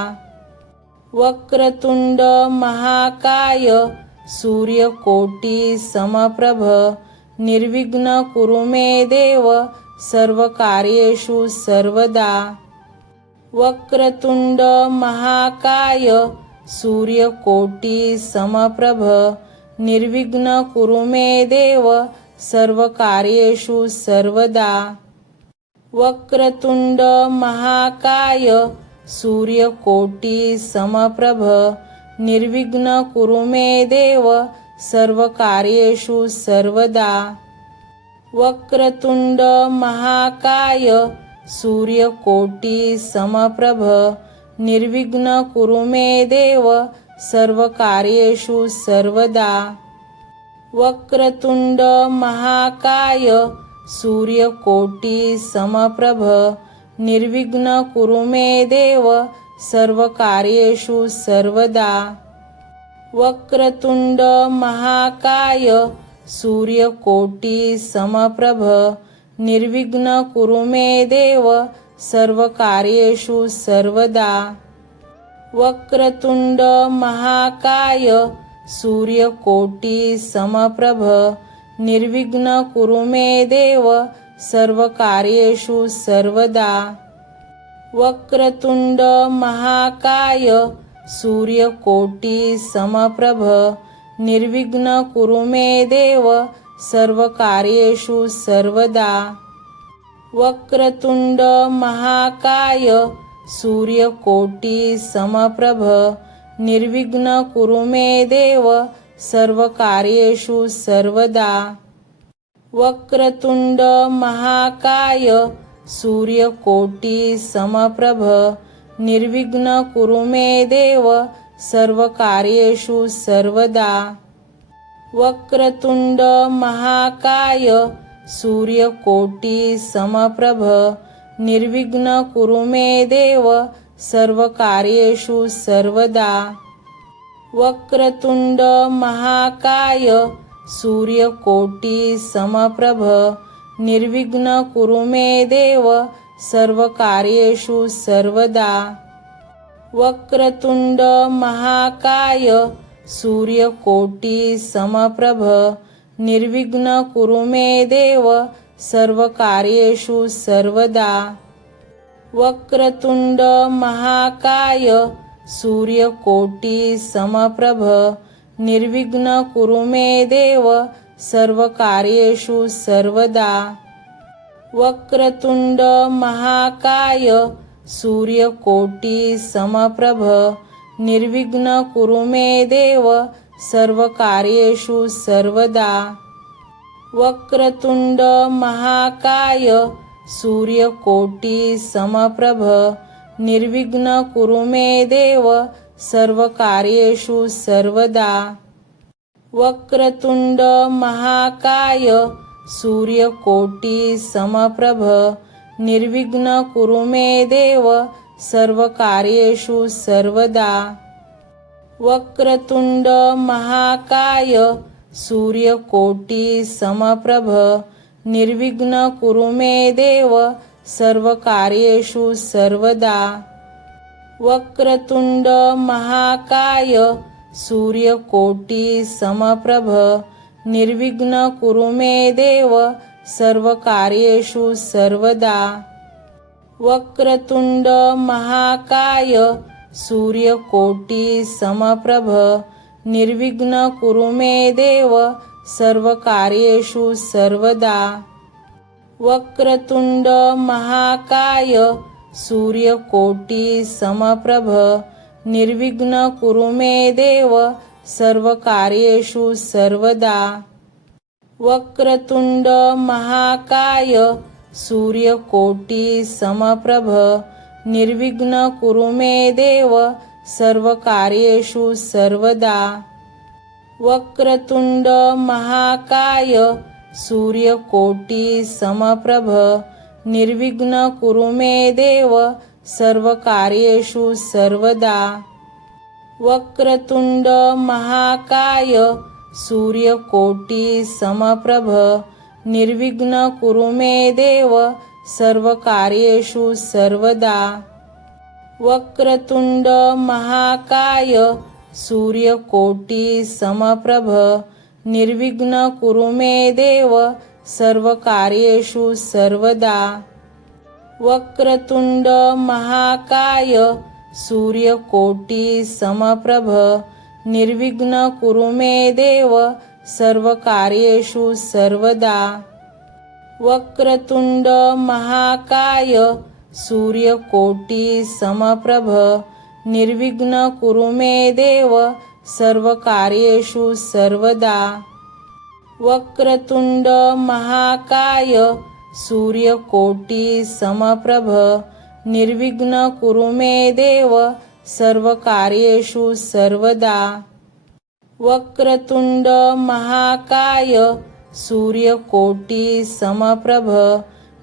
वक्रतुंड महाकाय सूर्यकोटी समप्रभ निर्विघ्न कुरु मे देव सर्वकार्येषु सर्वदा। वक्रतुंड महाकाय सूर्यकोटी समप्रभ निर्विघ्न कुरु मे देव सर्वकार्येषु सर्वदा। वक्रतुंड महाकाय सूर्यकोटी समप्रभ निर्विघ्न कुरु मे देव सर्वकार्येषु सर्वदा। वक्रतुंड महाकाय सूर्यकोटी समप्रभ निर्विघ्न कुरु मे देव सर्वकार्येषु सर्वदा। वक्रतुंड महाकाय सूर्यकोटी समप्रभ निर्विघ्न कुरु मे देव सर्वकार्येषु सर्वदा। वक्रतुंड महाकाय सूर्यकोटी समप्रभ निर्विघ्न कुरु मे देव सर्वकार्येषु सर्वदा। वक्रतुंड महाकाय सूर्यकोटी समप्रभ निर्विघ्न कुरु मे देव सर्वकार्येषु सर्वदा। वक्रतुंड महाकाय सूर्यकोटी समप्रभ निर्विघ्न कुरु मे देव सर्वकार्येषु सर्वदा। वक्रतुंड महाकाय सूर्यकोटी समप्रभ निर्विघ्न कुरु मे देव सर्वकार्येषु सर्वदा। वक्रतुंड महाकाय सूर्यकोटी समप्रभ निर्विघ्न कुरु मे देव सर्वकार्येषु सर्वदा। वक्रतुंड महाकाय सूर्यकोटी समप्रभ निर्विघ्न कुरु मे देव सर्वकार्येषु सर्वदा। वक्रतुंड महाकाय सूर्यकोटी समप्रभ निर्विघ्न कुरु मे देव सर्वकार्येषु सर्वदा। वक्रतुंड महाकाय सूर्यकोटी समप्रभ निर्विघ्न कुरु मे देव सर्वकार्येषु सर्वदा। वक्रतुंड महाकाय सूर्यकोटी समप्रभ निर्विघ्न कुरु मे देव सर्वकार्येषु सर्वदा। वक्रतुंड महाकाय सूर्यकोटी समप्रभ निर्विघ्न कुरु मे देव सर्वकार्येषु सर्वदा। वक्रतुंड महाकाय सूर्यकोटी समप्रभ निर्विघ्न कुरु मे देव सर्वकार्येषु सर्वदा। वक्रतुंड महाकाय सूर्यकोटी समप्रभ निर्विघ्न कुरु मे देव सर्वकार्येषु सर्वदा। वक्रतुंड महाकाय सूर्यकोटि समप्रभ निर्विघ्न कुरु मे देव सर्वकार्येषु सर्वदा। वक्रतुंड महाकाय सूर्यकोटि समप्रभ निर्विघ्न कुरु मे देव सर्वकार्येषु सर्वदा। वक्रतुंड महाकाय सूर्यकोटि समप्रभ निर्विघ्न कुरु मे देव सर्वकार्येषु सर्वदा। वक्रतुंड महाकाय सूर्यकोटि समप्रभ निर्विघ्न कुरु मे देव सर्वकार्येषु सर्वदा। वक्रतुंड महाकाय सूर्यकोटि समप्रभ निर्विघ्न कुरु मे देव सर्वकार्येषु सर्वदा। वक्रतुंड महाकाय सूर्यकोटि समप्रभ निर्विघ्न कुरु मे देव सर्वकार्येषु सर्वदा। वक्रतुंड महाकाय सूर्यकोटि समप्रभ निर्विघ्न कुरु मे देव सर्वकार्येषु सर्वदा। वक्रतुंड महाकाय सूर्यकोटि समप्रभ निर्विघ्न कुरु मे देव सर्वकार्येषु सर्वदा। वक्रतुंड महाकाय सूर्यकोटि समप्रभ निर्विघ्न कुरु मे देव सर्वकार्येषु सर्वदा। वक्रतुंड महाकाय सूर्यकोटि समप्रभ निर्विघ्न कुरु मे देव सर्वकार्येषु सर्वदा। वक्रतुंड महाकाय सूर्यकोटि समप्रभ निर्विघ्न कुरु मे देव सर्वकार्येषु सर्वदा। वक्रतुंड महाकाय सूर्यकोटि समप्रभ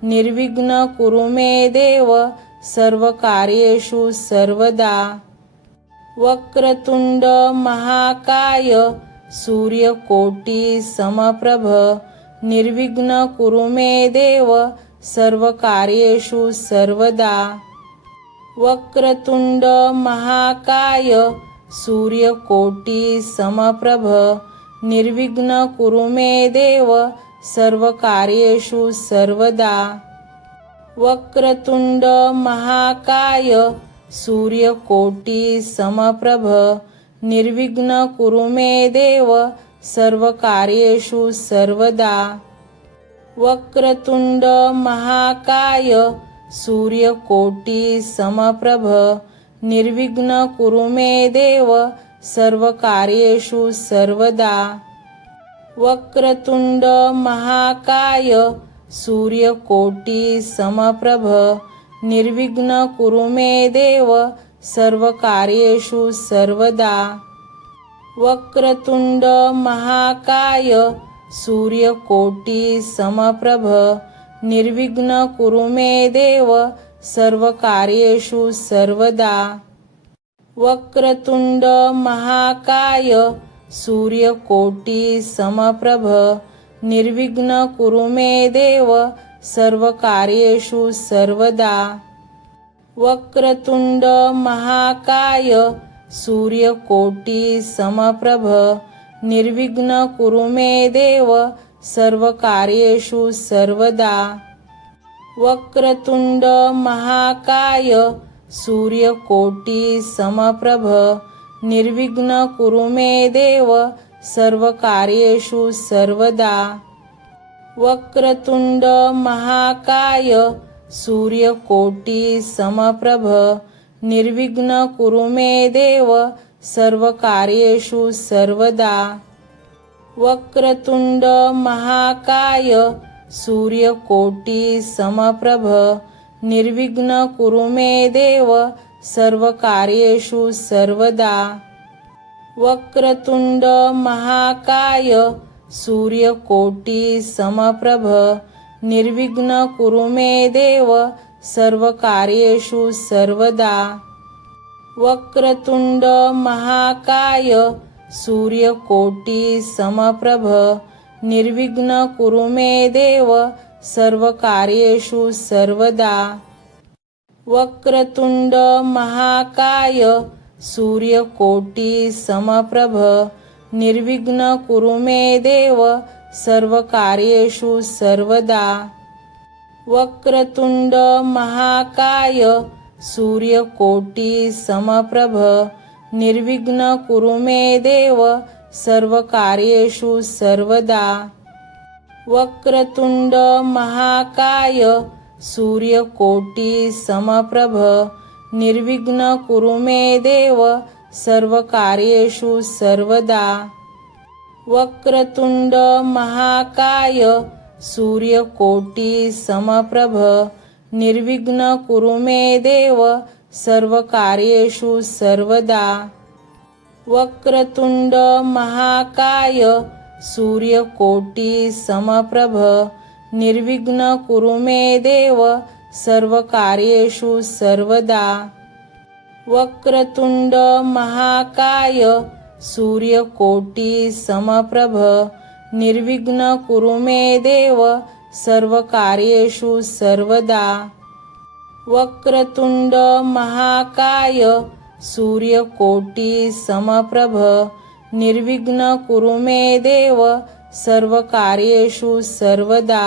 निर्विघ्न कुरु मे देव सर्वकार्येषु सर्वदा। वक्रतुंड महाकाय सूर्यकोटि समप्रभ निर्विघ्न कुरु मे देव सर्वकार्येषु सर्वदा। वक्रतुंड महाकाय सूर्यकोटि समप्रभ निर्विघ्न कुरु मे देव सर्वकार्येषु सर्वदा। वक्रतुंड महाकाय सूर्यकोटि समप्रभ निर्विघ्न कुरु मे देव सर्वकार्येषु सर्वदा। वक्रतुंड महाकाय सूर्यकोटि समप्रभ निर्विघ्न कुरु मे देव सर्वकार्येषु सर्वदा। वक्रतुंड महाकाय सूर्यकोटि समप्रभ निर्विघ्न कुरु मे देव सर्वकार्येषु सर्वदा। वक्रतुंड महाकाय सूर्यकोटि समप्रभ निर्विघ्न कुरु मे देव सर्वकार्येषु सर्वदा। वक्रतुंड महाकाय सूर्यकोटि समप्रभ निर्विघ्न कुरु मे देव सर्वकार्येषु सर्वदा। वक्रतुंड महाकाय सूर्यकोटि समप्रभ निर्विघ्न कुरु मे देव सर्वकार्येषु सर्वदा। वक्रतुंड महाकाय सूर्यकोटि समप्रभ निर्विघ्न कुरु मे देव सर्वकार्येषु सर्वदा। वक्रतुंड महाकाय सूर्यकोटि समप्रभ निर्विघ्न कुरु मे देव सर्वकार्येषु सर्वदा। वक्रतुंड महाकाय सूर्यकोटि समप्रभ निर्विघ्न कुरु मे देव सर्वकार्येषु सर्वदा। वक्रतुंड महाकाय सूर्यकोटि समप्रभ निर्विघ्न कुरु मे देव सर्वकार्येषु सर्वदा। वक्रतुंड महाकाय सूर्यकोटी समप्रभ निर्विघ्न कुरु मे देव सर्वकार्येषु सर्वदा। वक्रतुंड महाकाय सूर्यकोटी समप्रभ निर्विघ्न कुरु मे देव सर्वकार्येषु सर्वदा। वक्रतुंड महाकाय सूर्यकोटी समप्रभ निर्विघ्न कुरु मे देव सर्वकार्येषु सर्वदा। वक्रतुंड महाकाय सूर्यकोटी समप्रभ निर्विघ्न कुरु मे देव सर्वकार्येषु सर्वदा। वक्रतुंड महाकाय सूर्यकोटी समप्रभ निर्विघ्न कुरु मे देव सर्वकार्येषु सर्वदा। वक्रतुंड महाकाय सूर्यकोटी समप्रभ निर्विघ्न कुरु मे देव सर्वकार्येषु सर्वदा। वक्रतुंड महाकाय सूर्यकोटी समप्रभ निर्विघ्न कुरु मे देव सर्वकार्येषु सर्वदा। वक्रतुंड महाकाय सूर्यकोटी समप्रभ निर्विघ्न कुरु मे देव सर्वकार्येषु सर्वदा।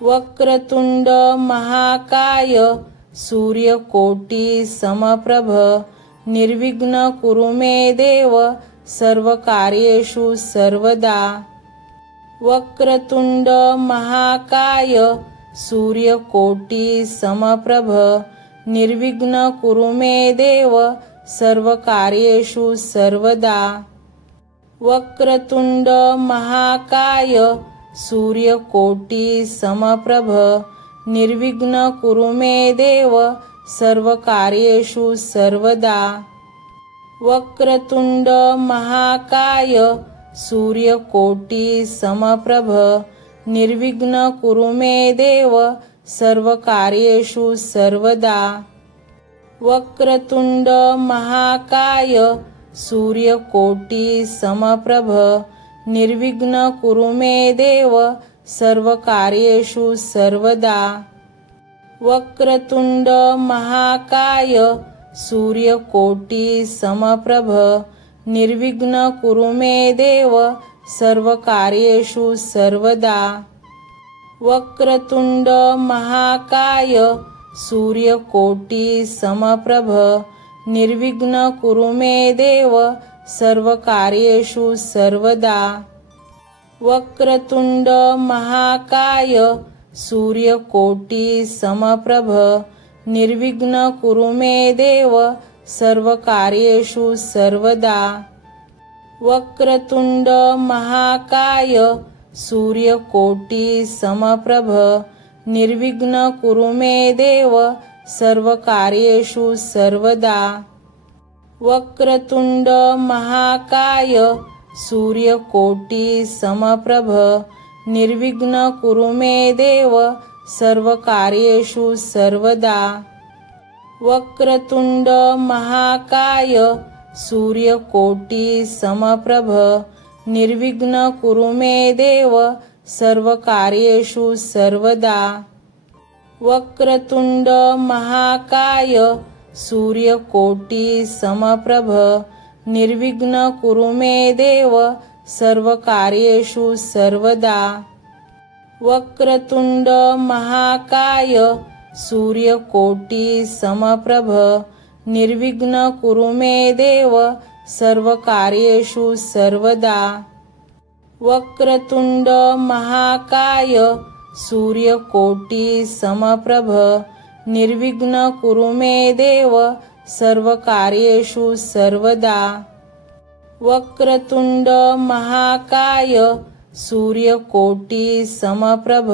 वक्रतुंड महाकाय सूर्यकोटी समप्रभ निर्विघ्न कुरु मे देव सर्वकार्येषु सर्वदा। वक्रतुंड महाकाय सूर्यकोटी समप्रभ निर्विघ्न कुरु मे देव सर्वकार्येषु सर्वदा। वक्रतुंड महाकाय सूर्यकोटी समप्रभ निर्विघ्न कुरु मे देव सर्वकार्येषु सर्वदा। वक्रतुंड महाकाय सूर्यकोटी समप्रभ निर्विघ्न कुरु मे देव सर्वकार्येषु सर्वदा। वक्रतुंड महाकाय सूर्यकोटी समप्रभ निर्विघ्न कुरु मे देव सर्वकार्येषु सर्वदा। वक्रतुंड महाकाय सूर्यकोटी समप्रभ निर्विघ्न कुरु मे देव सर्वकार्येषु सर्वदा। वक्रतुंड महाकाय सूर्यकोटी समप्रभ निर्विघ्न कुरु मे देव सर्वकार्येषु सर्वदा। वक्रतुंड महाकाय सूर्यकोटी समप्रभ निर्विघ्न कुरु मे देव सर्वकार्येषु सर्वदा। वक्रतुंड महाकाय सूर्यकोटी समप्रभ निर्विघ्न कुरु मे देव सर्वकार्येषु सर्वदा। वक्रतुंड महाकाय सूर्यकोटी समप्रभ निर्विघ्न कुरु मे देव सर्वकार्येषु सर्वदा। वक्रतुंड महाकाय सूर्यकोटी समप्रभ निर्विघ्न कुरु मे देव सर्वकार्येषु सर्वदा। वक्रतुंड महाकाय सूर्यकोटी समप्रभ निर्विघ्न कुरु मे देव सर्वकार्येषु सर्वदा। वक्रतुंड महाकाय सूर्यकोटी समप्रभ निर्विघ्न कुरु मे देव सर्वकार्येषु सर्वदा। वक्रतुंड महाकाय सूर्यकोटी समप्रभ निर्विघ्न कुरु मे देव सर्वकार्येषु सर्वदा। वक्रतुंड महाकाय सूर्यकोटी समप्रभ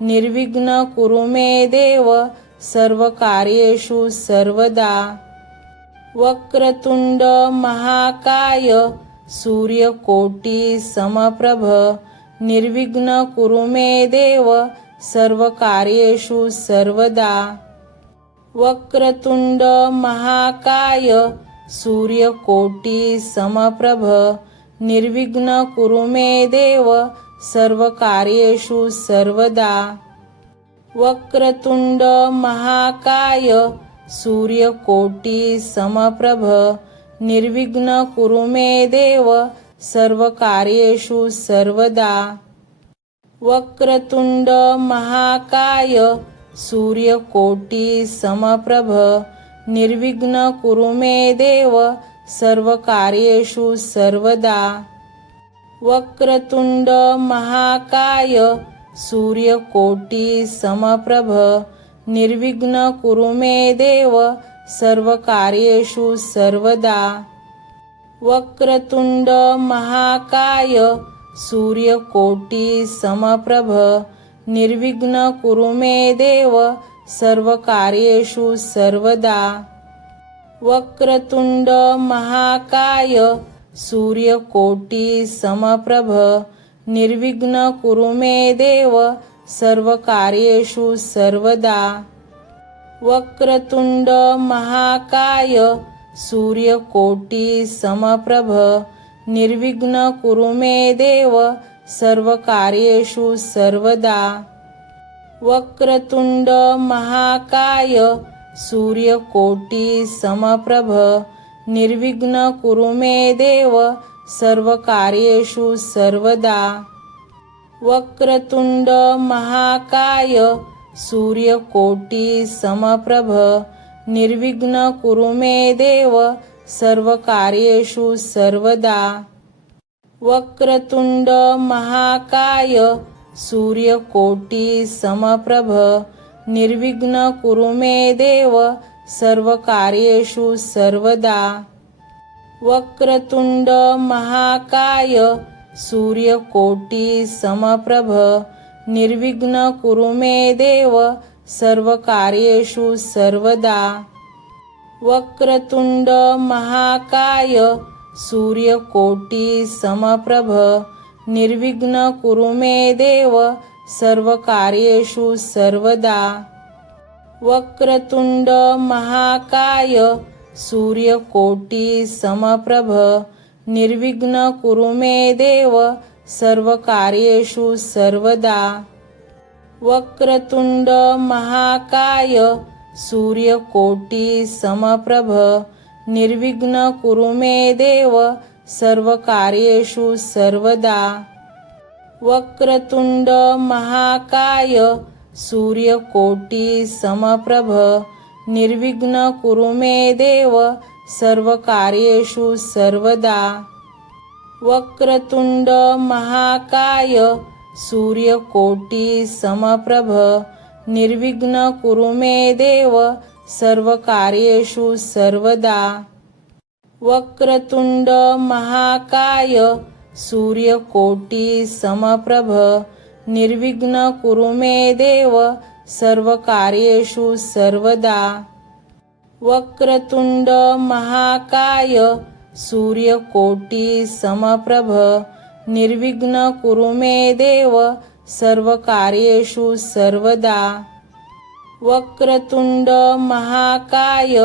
निर्विघ्न कुरु मे देव सर्वकार्येषु सर्वदा। वक्रतुंड महाकाय सूर्यकोटी समप्रभ निर्विघ्न कुरु मे देव सर्वकार्येषु सर्वदा। वक्रतुंड महाकाय सूर्यकोटी समप्रभ निर्विघ्न कुरु मे देव सर्वकार्येषु सर्वदा। वक्रतुंड महाकाय सूर्यकोटी समप्रभ निर्विघ्न कुरु मे देव सर्वकार्येषु सर्वदा। वक्रतुंड महाकाय सूर्यकोटी समप्रभ निर्विघ्न कुरु मे देव सर्वकार्येषु सर्वदा। वक्रतुंड महाकाय सूर्यकोटी समप्रभ निर्विघ्न कुरु मे देव सर्वकार्येषु सर्वदा। वक्रतुंड महाकाय सूर्यकोटी समप्रभ निर्विघ्न कुरु मे देव सर्वकार्येषु सर्वदा। वक्रतुंड महाकाय सूर्यकोटी समप्रभ निर्विघ्न कुरु मे देव सर्वकार्येषु सर्वदा। वक्रतुंड महाकाय सूर्यकोटी समप्रभ निर्विघ्न कुरु मे देव सर्वकार्येषु सर्वदा। वक्रतुंड महाकाय सूर्यकोटी समप्रभ निर्विघ्न कुरु मे देव सर्वकार्येषु सर्वदा। वक्रतुंड महाकाय सूर्यकोटी समप्रभ निर्विघ्न कुरु मे देव सर्वकार्येषु सर्वदा। वक्रतुंड महाकाय सूर्यकोटी समप्रभ निर्विघ्न कुरु मे देव सर्वकार्येषु सर्वदा। वक्रतुंड महाकाय सूर्यकोटी समप्रभ निर्विघ्न कुरु मे देव सर्वकार्येषु सर्वदा। वक्रतुंड महाकाय सूर्यकोटी समप्रभ निर्विघ्न कुरु मे देव सर्वकार्येषु सर्वदा। वक्रतुंड महाकाय सूर्यकोटी समप्रभ निर्विघ्न कुरु मे देव सर्वकार्येषु सर्वदा। वक्रतुंड महाकाय सूर्यकोटी समप्रभ निर्विघ्न कुरु मे देव सर्वकार्येषु सर्वदा। वक्रतुंड महाकाय सूर्यकोटी समप्रभ निर्विघ्न कुरु मे देव सर्वकार्येषु सर्वदा। वक्रतुंड महाकाय सूर्यकोटी समप्रभ निर्विघ्न कुरु मे देव सर्वकार्येषु सर्वदा। वक्रतुंड महाकाय सूर्यकोटी समप्रभ निर्विघ्न कुरु मे देव सर्वकार्येषु सर्वदा। वक्रतुंड महाकाय सूर्यकोटी समप्रभ निर्विघ्न कुरु मे देव सर्वकार्येषु सर्वदा। वक्रतुंड महाकाय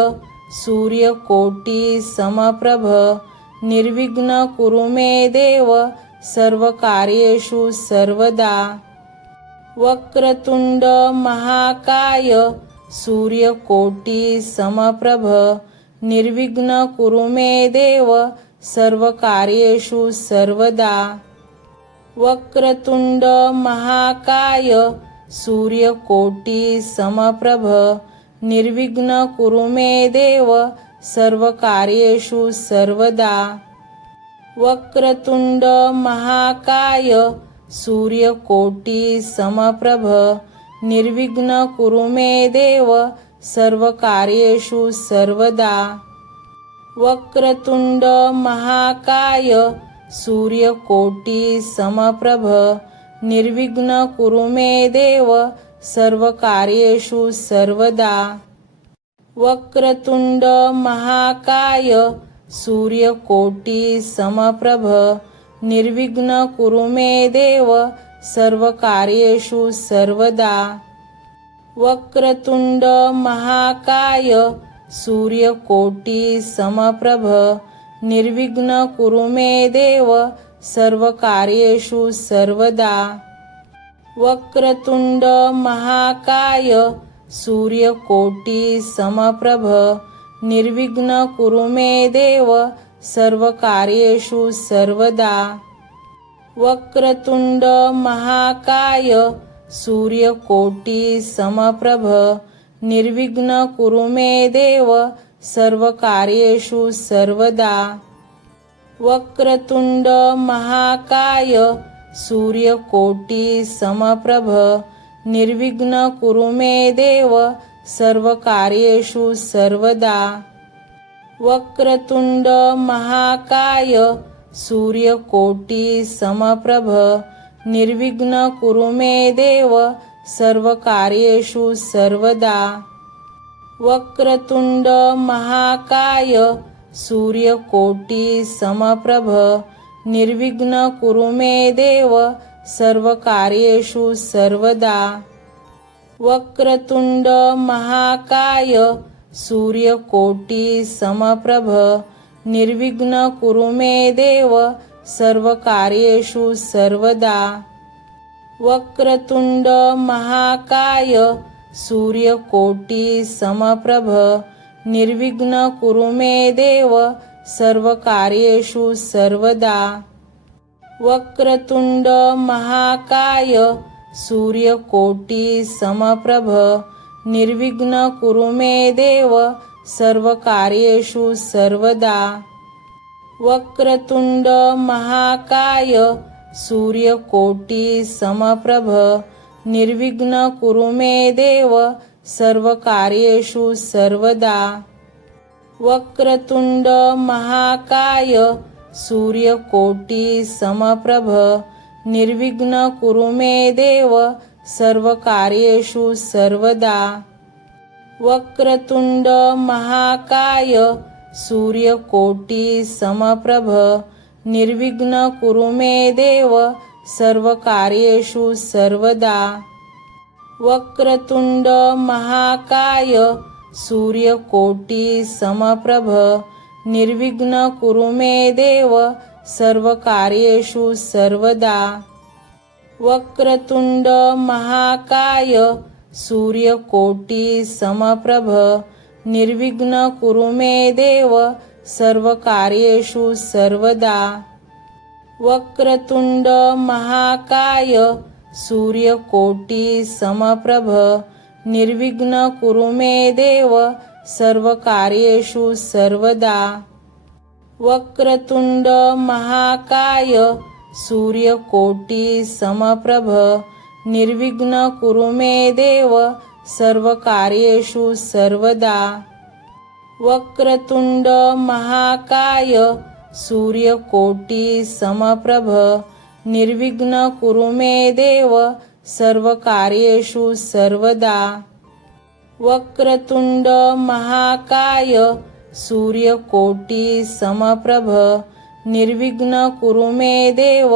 सूर्यकोटी समप्रभ निर्विघ्न कुरु मे देव सर्वकार्येषु सर्वदा। वक्रतुंड महाकाय सूर्यकोटी समप्रभ निर्विघ्न कुरु मे देव सर्वकार्येषु सर्वदा। वक्रतुंड महाकाय सूर्यकोटी समप्रभ निर्विघ्न कुरु मे देव सर्वकार्येषु सर्वदा। वक्रतुंड महाकाय सूर्यकोटी समप्रभ निर्विघ्न कुरु मे देव सर्वकार्येषु सर्वदा। वक्रतुंड महाकाय सूर्यकोटी समप्रभ निर्विघ्न कुरु मे देव सर्वकार्येषु सर्वदा। वक्रतुंड महाकाय सूर्यकोटी समप्रभ निर्विघ्न कुरु मे देव सर्वकार्येषु सर्वदा। वक्रतुंड महाकाय सूर्यकोटि समप्रभ निर्विघ्न कुरु मे देव सर्वकार्येषु सर्वदा। वक्रतुंड महाकाय सूर्यकोटि समप्रभ निर्विघ्न कुरु मे देव सर्वकार्येषु सर्वदा। वक्रतुंड महाकाय सूर्यकोटि समप्रभ निर्विघ्न कुरु मे देव सर्वकार्येषु सर्वदा। वक्रतुंड महाकाय सूर्यकोटि समप्रभ निर्विघ्न कुरु मे देव सर्वकार्येषु सर्वदा। वक्रतुंड महाकाय सूर्यकोटि समप्रभ निर्विघ्न कुरु मे देव सर्वकार्येषु सर्वदा। वक्रतुंड महाकाय सूर्यकोटि समप्रभ निर्विघ्न कुरु मे देव सर्वकार्येषु सर्वदा। वक्रतुंड महाकाय सूर्यकोटि समप्रभ निर्विघ्न कुरु मे देव सर्वकार्येषु सर्वदा। वक्रतुंड महाकाय सूर्यकोटि समप्रभ निर्विघ्न कुरु मे देव सर्वकार्येषु सर्वदा। वक्रतुंड महाकाय सूर्यकोटि समप्रभ निर्विघ्न कुरु मे देव सर्वकार्येषु सर्वदा। वक्रतुंड महाकाय सूर्यकोटि समप्रभ निर्विघ्न कुरु मे देव सर्वकार्येषु सर्वदा। वक्रतुंड महाकाय सूर्यकोटि समप्रभ निर्विघ्न कुरु मे देव सर्वकार्येषु सर्वदा। वक्रतुंड महाकाय सूर्यकोटि समप्रभ निर्विघ्न कुरु मे देव सर्वकार्येषु सर्वदा। वक्रतुंड महाकाय सूर्यकोटि समप्रभ निर्विघ्न कुरु मे देव सर्वकार्येषु सर्वदा। वक्रतुंड महाकाय सूर्यकोटि समप्रभ निर्विघ्न कुरु मे देव सर्वकार्येषु सर्वदा। वक्रतुंड महाकाय सूर्यकोटि समप्रभ निर्विघ्न कुरु मे देव सर्वकार्येषु सर्वदा। वक्रतुंड महाकाय सूर्यकोटि समप्रभ निर्विघ्न कुरु मे देव सर्वकार्येषु सर्वदा। वक्रतुंड महाकाय सूर्यकोटि समप्रभ निर्विघ्न कुरु मे देव सर्वकार्येषु सर्वदा। वक्रतुंड महाकाय सूर्यकोटि समप्रभ निर्विघ्न कुरु मे देव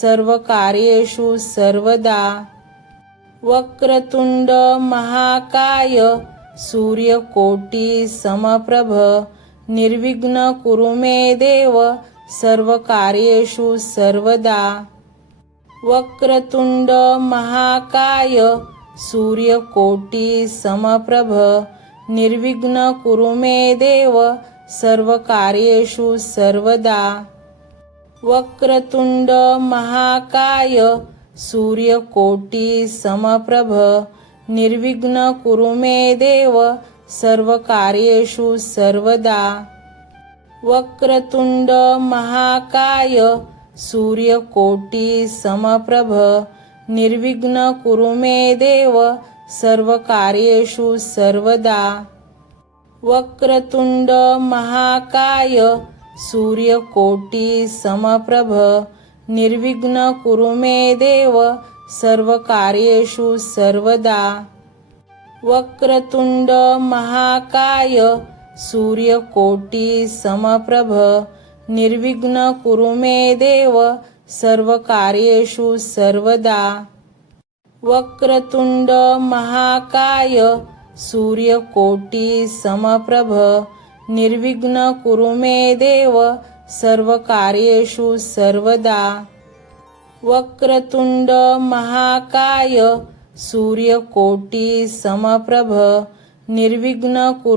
सर्वकार्येषु सर्वदा। वक्रतुंड महाकाय सूर्यकोटि समप्रभ निर्विघ्न कुरु मे देव सर्वकार्येषु सर्वदा। वक्रतुंड महाकाय सूर्यकोटि समप्रभ निर्विघ्न कुरु मे देव सर्वकार्येषु सर्वदा। वक्रतुंड महाकाय सूर्यकोटि समप्रभ निर्विघ्न कुरु मे देव सर्वकार्येषु सर्वदा। वक्रतुंड महाकाय सूर्यकोटि समप्रभ निर्विघ्न कुरु मे देव सर्वकार्येषु सर्वदा। वक्रतुंड महाकाय सूर्यकोटि समप्रभ निर्विघ्न कुरु मे देव सर्वकार्येषु सर्वदा। वक्रतुंड महाकाय सूर्यकोटि समप्रभ निर्विघ्न कुरु मे देव सर्वकार्येषु सर्वदा। वक्रतुंड महाकाय सूर्यकोटी समप्रभ निर्विघ्न कुरु मे देव सर्वकार्येषु सर्वदा। वक्रतुंड महाकाय सूर्यकोटी समप्रभ निर्विघ्न कुरु